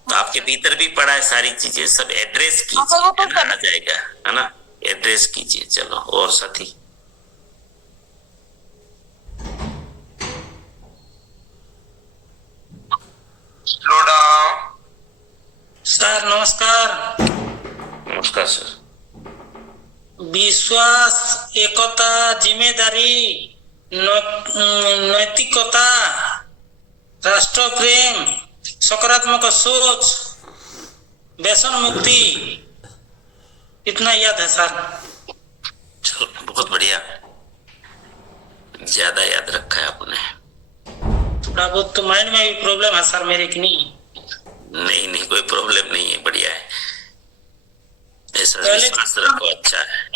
तो आपके भीतर भी पड़ा है सारी चीजें, सब एड्रेस कीजिए, आ जाएगा, है ना? एड्रेस कीजिए। चलो और साथी सर नमस्कार। नमस्कार सर। विश्वास, एकता, जिम्मेदारी, नैतिकता, राष्ट्र प्रेम, सकारात्मक सोच, व्यसन मुक्ति, इतना याद है सर। चलो बहुत बढ़िया, ज्यादा याद रखा है आपने। थोड़ा बहुत तो माइंड में भी प्रॉब्लम है सर मेरे की। नहीं नहीं कोई प्रॉब्लम नहीं है, बढ़िया है, ऐसा पहले विश्वास रखो, अच्छा है।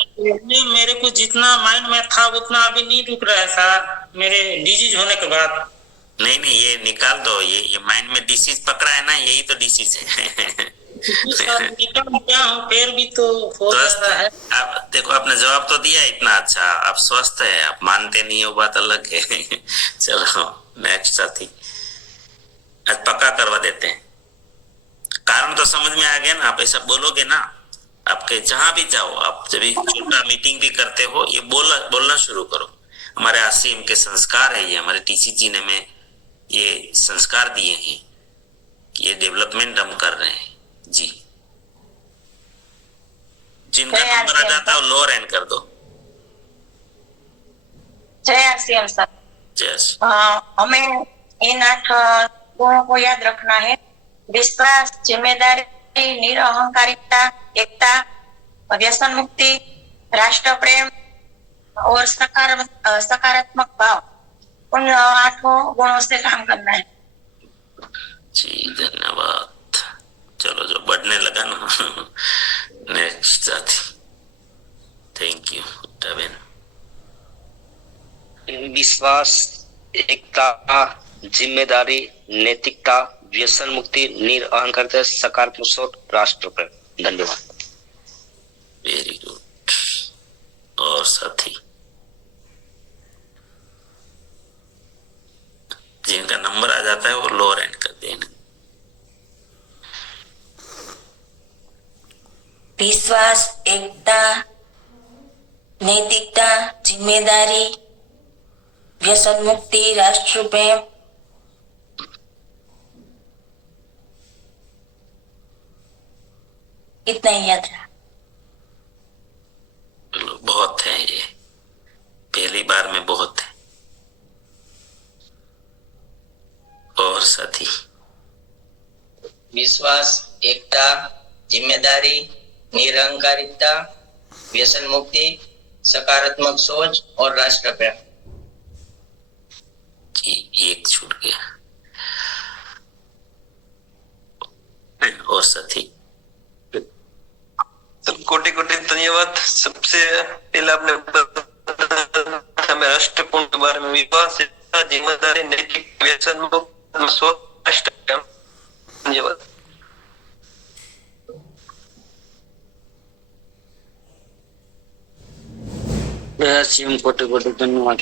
मेरे को जितना माइंड में था उतना अभी नहीं रुक रहा है सर, मेरे डिजीज होने के बाद। नहीं नहीं, ये निकाल दो, ये माइंड में डिसीज पकड़ा है ना, यही तो डिसीज है। क्या हूँ फिर भी तो हो रहा है। आप देखो, आपने जवाब तो दिया इतना अच्छा, आप स्वस्थ है, आप मानते नहीं हो बात अलग है। चलो नेक्स्ट साथी, आज पक्का करवा देते हैं। कारण तो समझ में आ गया ना, आप ऐसा बोलोगे ना, आपके जहां भी जाओ, आप जब भी छोटा मीटिंग भी करते हो, ये बोलना शुरू करो। हमारे आसीम के संस्कार है ये, हमारे टीसी जी ने हमें ये संस्कार दिए हैं, ये डेवलपमेंट हम कर रहे हैं जी। जिनका नंबर आ जाता है वो लोअर एंड कर दो। जय आरसीएम सर। यस, हमें इन 8 गुणों को याद रखना है। विश्वास, जिम्मेदारी, निरअहंकारिता, एकता, व्यसन मुक्ति, राष्ट्र प्रेम और सकारात्मक भाव, उन 8 गुणों से काम करना है जी। धन्यवाद। चलो जो बढ़ने लगा ना, नेक्स्ट साथी, थैंक यू डबेन। विश्वास, एकता, जिम्मेदारी, नैतिकता, व्यसन मुक्ति, निरअहंकारिता, सकारात्मक सोच, राष्ट्र प्रेम। धन्यवाद। Very good. और साथी जिनका नंबर आ जाता है वो लोअर एंड कर देना। विश्वास, एकता, नैतिकता, जिम्मेदारी, व्यसन मुक्ति, राष्ट्र प्रेम, इतना ही याद रहा। बहुत है ये, पहली बार में बहुत है। और साथी विश्वास, एकता, जिम्मेदारी, निरअहंकारिता, व्यसन मुक्ति, सकारात्मक सोच और राष्ट्र प्रेम। एक छूट गया। और साथी कोटि कोटि धन्यवाद। सबसे पहले आपने हमें राष्ट्रपूर्ण के बारे में विश्वास, जिम्मेदारी, नैतिक, व्यसन मुक्त, सोच, राष्ट्र प्रेम। धन्यवाद। कोटि कोटि धन्यवाद।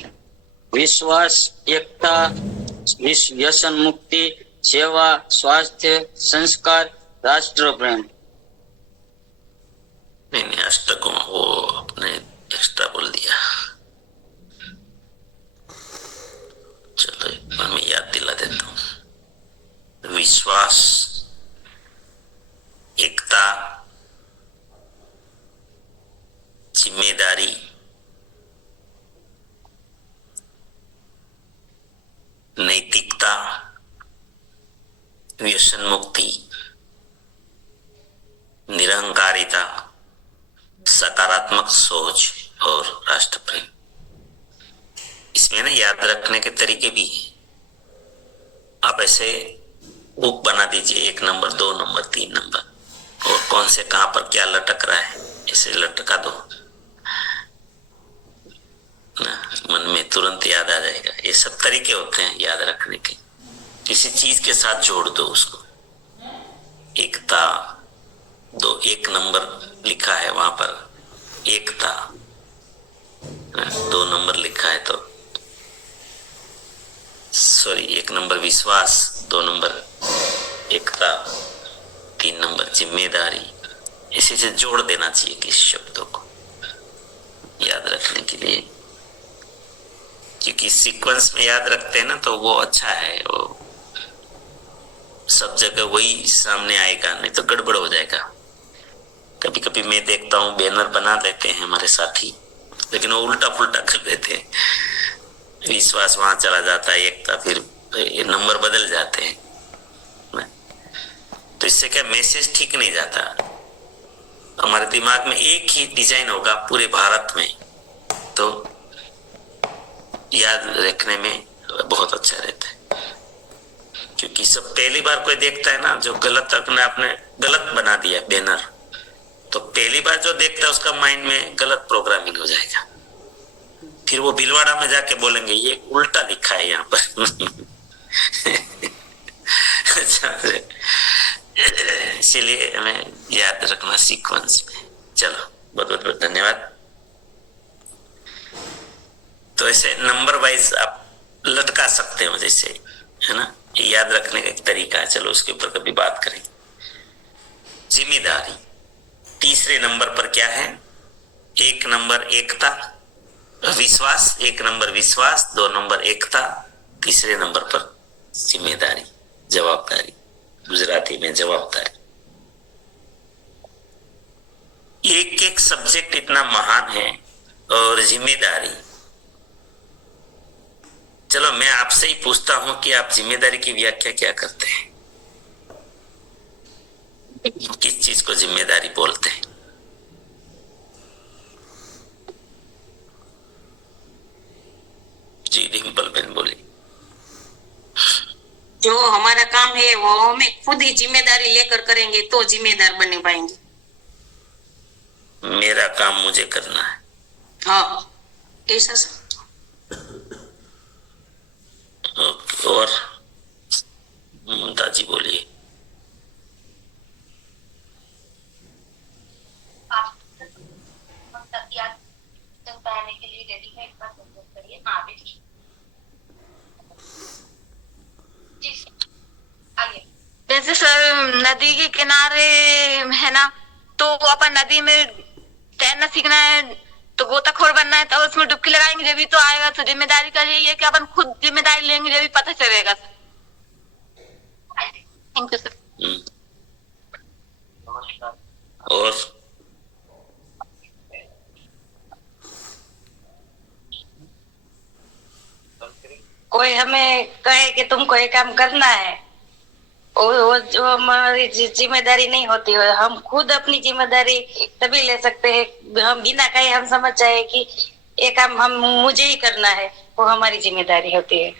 विश्वास, एकता, व्यसन मुक्ति, सेवा, स्वास्थ्य, संस्कार, राष्ट्र प्रेम। नहीं, अष्टकों वो अपने एक्स्ट्रा बोल दिया। चलो एक बार मैं याद दिला देता हूँ। विश्वास, एकता, जिम्मेदारी, नैतिकता, व्यसन मुक्ति, निरहंकारिता, सकारात्मक सोच और राष्ट्र प्रेम। इसमें ना याद रखने के तरीके भी हैं। आप ऐसे बुक बना दीजिए, 1 नंबर, 2 नंबर, 3 नंबर, और कौन से कहां पर क्या लटक रहा है ऐसे लटका दो ना, मन में तुरंत याद आ जाएगा। ये सब तरीके होते हैं याद रखने के। किसी चीज के साथ जोड़ दो उसको। एकता, 1 नंबर लिखा है वहां पर एकता, 2 नंबर लिखा है तो सॉरी 1 नंबर विश्वास, 2 नंबर एकता, 3 नंबर जिम्मेदारी, इसी से जोड़ देना चाहिए किस शब्दों को याद रखने के लिए, क्योंकि सीक्वेंस में याद रखते हैं ना तो वो अच्छा है। वो सब जगह वही सामने आएगा, नहीं तो गड़बड़ हो जाएगा। कभी कभी भी मैं देखता हूँ बैनर बना देते हैं हमारे साथी, लेकिन वो उल्टा पुल्टा कर देते हैं। विश्वास वहां चला जाता है, एकता, फिर ये नंबर बदल जाते हैं। तो इससे क्या मैसेज ठीक नहीं जाता। हमारे दिमाग में एक ही डिजाइन होगा पूरे भारत में, तो याद रखने में बहुत अच्छा रहता है। क्योंकि सब पहली बार कोई देखता है ना, जो गलत अपने आपने गलत बना दिया बैनर, तो पहली बार जो देखता है उसका माइंड में गलत प्रोग्रामिंग हो जाएगा। फिर वो भीलवाड़ा में जाके बोलेंगे ये उल्टा लिखा है यहाँ पर। इसलिए हमें याद रखना सीक्वेंस में। चलो, बहुत बहुत धन्यवाद। तो ऐसे नंबर वाइज आप लटका सकते हो जैसे, है ना, याद रखने का एक तरीका है। चलो उसके ऊपर कभी बात करेंगे। जिम्मेदारी तीसरे नंबर पर क्या है? 1 नंबर एकता, विश्वास, 1 नंबर विश्वास, 2 नंबर एकता, तीसरे नंबर पर जिम्मेदारी, जवाबदारी, गुजराती में जवाबदारी। एक एक सब्जेक्ट इतना महान है और जिम्मेदारी। चलो मैं आपसे ही पूछता हूं कि आप जिम्मेदारी की व्याख्या क्या करते हैं? किस चीज को जिम्मेदारी बोलते हैं? जी डिम्पल बहन बोली। जो हमारा काम है वो हमें खुद ही जिम्मेदारी लेकर करेंगे तो जिम्मेदार बने पाएंगे। मेरा काम मुझे करना है। हाँ, ऐसा और ममता जी बोलिए। जैसे सर नदी के किनारे है ना, तो अपन नदी में तैरना सीखना है तो गोताखोर बनना है, तो उसमें डुबकी लगाएंगे जब भी तो आएगा। तो जिम्मेदारी का यही है कि अपन खुद जिम्मेदारी लेंगे जब भी पता चलेगा सर। Thank you sir. और कोई हमें कहे कि तुमको ये काम करना है, वो जो हमारी जिम्मेदारी नहीं होती है। हम खुद अपनी जिम्मेदारी तभी ले सकते हैं, हम बिना कहे हम समझ जाए कि ये काम हम मुझे ही करना है, वो हमारी जिम्मेदारी होती है।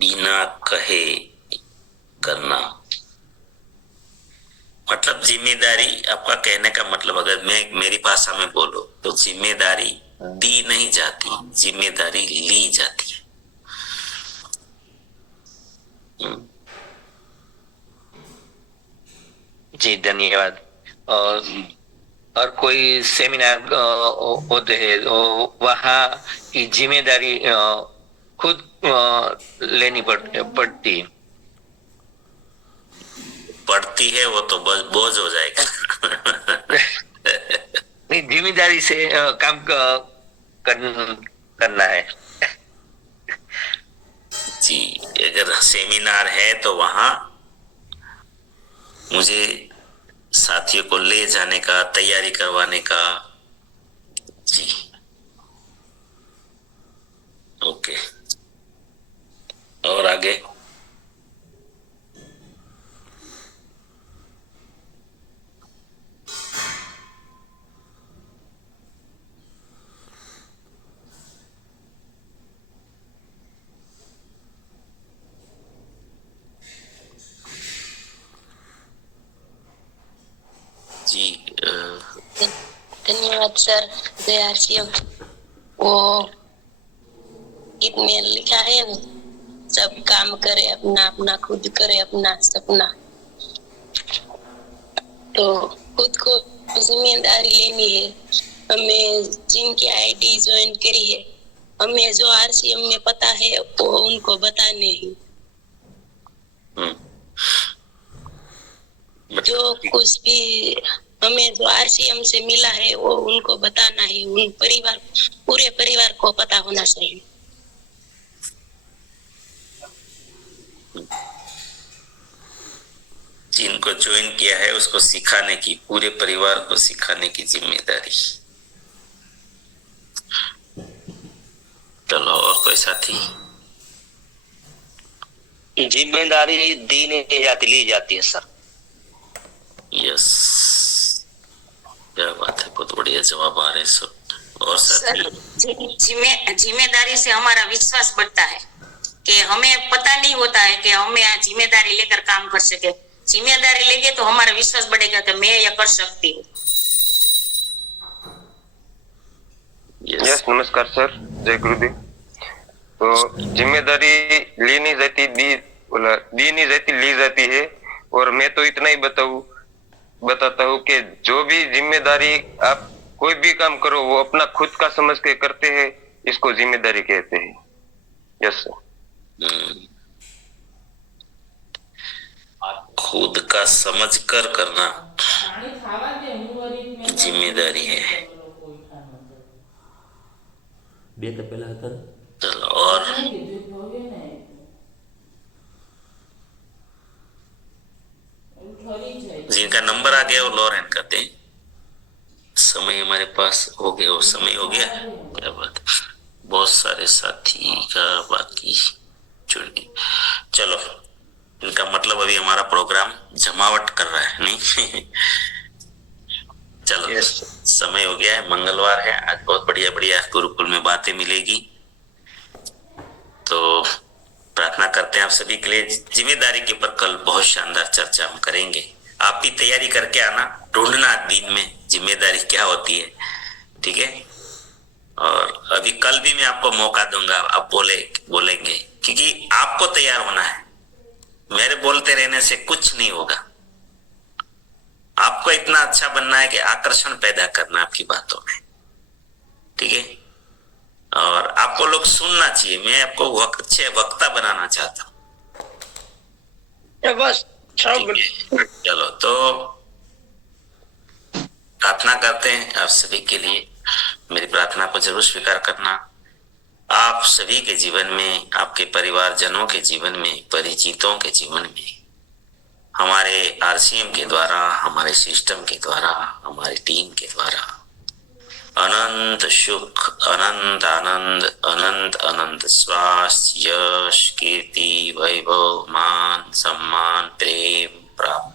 बिना कहे करना मतलब जिम्मेदारी। आपका कहने का मतलब, अगर मैं मेरी भाषा में बोलो तो जिम्मेदारी दी नहीं जाती, जिम्मेदारी ली जाती है। जी धन्यवाद। और कोई सेमिनार होते हैं वहाँ की जिम्मेदारी खुद लेनी पड़ती है, वो तो बोझ हो जाएगा। नहीं, जिम्मेदारी से काम करना है। जी, अगर सेमिनार है तो वहां मुझे साथियों को ले जाने का, तैयारी करवाने का। जी ओके, और आगे? जी धन्यवाद सर। जय वो गीत में लिखा है ना, सब काम करे अपना अपना, खुद करे अपना सपना। तो खुद को जिम्मेदारी लेनी है। हमें जिनकी आईडी ज्वाइन करी है, हमें जो RCM में पता है वो उनको बताने ही। जो कुछ भी हमें जो RCM से मिला है वो उनको बताना है। उन परिवार, पूरे परिवार को पता होना चाहिए। जिनको ज्वाइन किया है उसको सिखाने की, पूरे परिवार को सिखाने की जिम्मेदारी। चलो और कोई साथी? जिम्मेदारी दी नहीं जाती, ली जाती है सर। यस, क्या बात है, बहुत बढ़िया जवाब आ रहे सब। और साथी? जिम्मेदारी से हमारा विश्वास बढ़ता है कि हमें पता नहीं होता है कि हमें जिम्मेदारी लेकर काम कर सके। जिम्मेदारी लेंगे तो हमारा विश्वास बढ़ेगा कि मैं ये कर सकती हूँ। यस, नमस्कार सर, जय गुरुदेव। तो जिम्मेदारी ली नहीं जाती, दी नहीं जाती, ली जाती है। और मैं तो इतना ही बताता हूँ कि जो भी जिम्मेदारी आप कोई भी काम करो वो अपना खुद का समझ के करते हैं, इसको जिम्मेदारी कहते हैं। Yes sir. खुद का समझ कर करना जिम्मेदारी है। चलो और जिनका नंबर आ गया वो लॉरेन करते हैं। समय हमारे पास हो गया, वो समय हो गया, क्या बात है। बहुत सारे साथी का बाकी जुड़ गए। चलो, इनका मतलब अभी हमारा प्रोग्राम जमावट कर रहा है, नहीं? चलो समय हो गया है, मंगलवार है आज, बहुत बढ़िया बढ़िया गुरुकुल में बातें मिलेगी। तो प्रार्थना करते हैं आप सभी के लिए। जिम्मेदारी के ऊपर कल बहुत शानदार चर्चा हम करेंगे। आप भी तैयारी करके आना, ढूंढना दिन में जिम्मेदारी क्या होती है, ठीक है? और अभी कल भी मैं आपको मौका दूंगा, आप बोलेंगे, क्योंकि आपको तैयार होना है। मेरे बोलते रहने से कुछ नहीं होगा। आपको इतना अच्छा बनना है कि आकर्षण पैदा करना आपकी बातों में, ठीक है? और आपको लोग सुनना चाहिए। मैं आपको अच्छे वक्ता बनाना चाहता हूँ। बस चलो, तो प्रार्थना करते हैं आप सभी के लिए। मेरी प्रार्थना को जरूर स्वीकार करना। आप सभी के जीवन में, आपके परिवारजनों के जीवन में, परिचितों के जीवन में, हमारे आरसीएम के द्वारा, हमारे सिस्टम के द्वारा, हमारी टीम के द्वारा अनंत सुख, अनंत आनंद, अनंत अनंत स्वास्थ्य, यश, कीर्ति, वैभव, मान, सम्मान, प्रेम प्राप्त।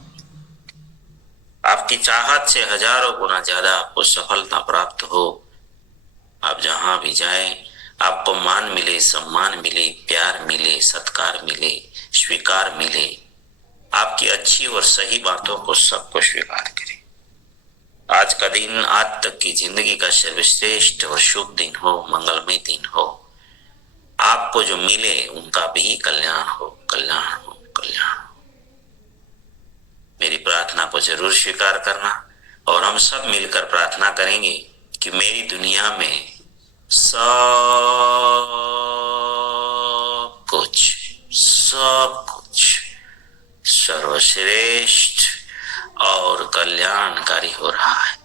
आपकी चाहत से हजारों गुना ज्यादा आपको सफलता प्राप्त हो। आप जहां भी जाए आपको मान मिले, सम्मान मिले, प्यार मिले, सत्कार मिले, स्वीकार मिले। आपकी अच्छी और सही बातों को सबको स्वीकार करें। आज का दिन, आज तक की जिंदगी का सर्वश्रेष्ठ और शुभ दिन हो, मंगलमय दिन हो। आपको जो मिले उनका भी कल्याण हो, कल्याण हो, कल्याण हो। मेरी प्रार्थना को जरूर स्वीकार करना। और हम सब मिलकर प्रार्थना करेंगे कि मेरी दुनिया में सब कुछ सर्वश्रेष्ठ और कल्याणकारी हो रहा है।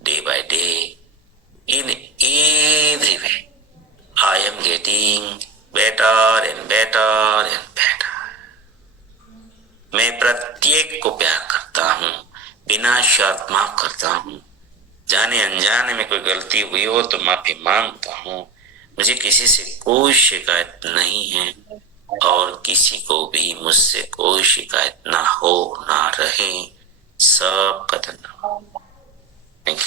Day by day, in every way, I am getting better and better and better. मैं प्रत्येक को प्यार करता हूँ, बिना शर्त माफ करता हूँ। जाने अनजाने में कोई गलती हुई हो तो माफी मांगता हूँ। मुझे किसी से कोई शिकायत नहीं है और किसी को भी मुझसे कोई शिकायत ना हो, ना रहे। सब का धन्यवाद। Thank you.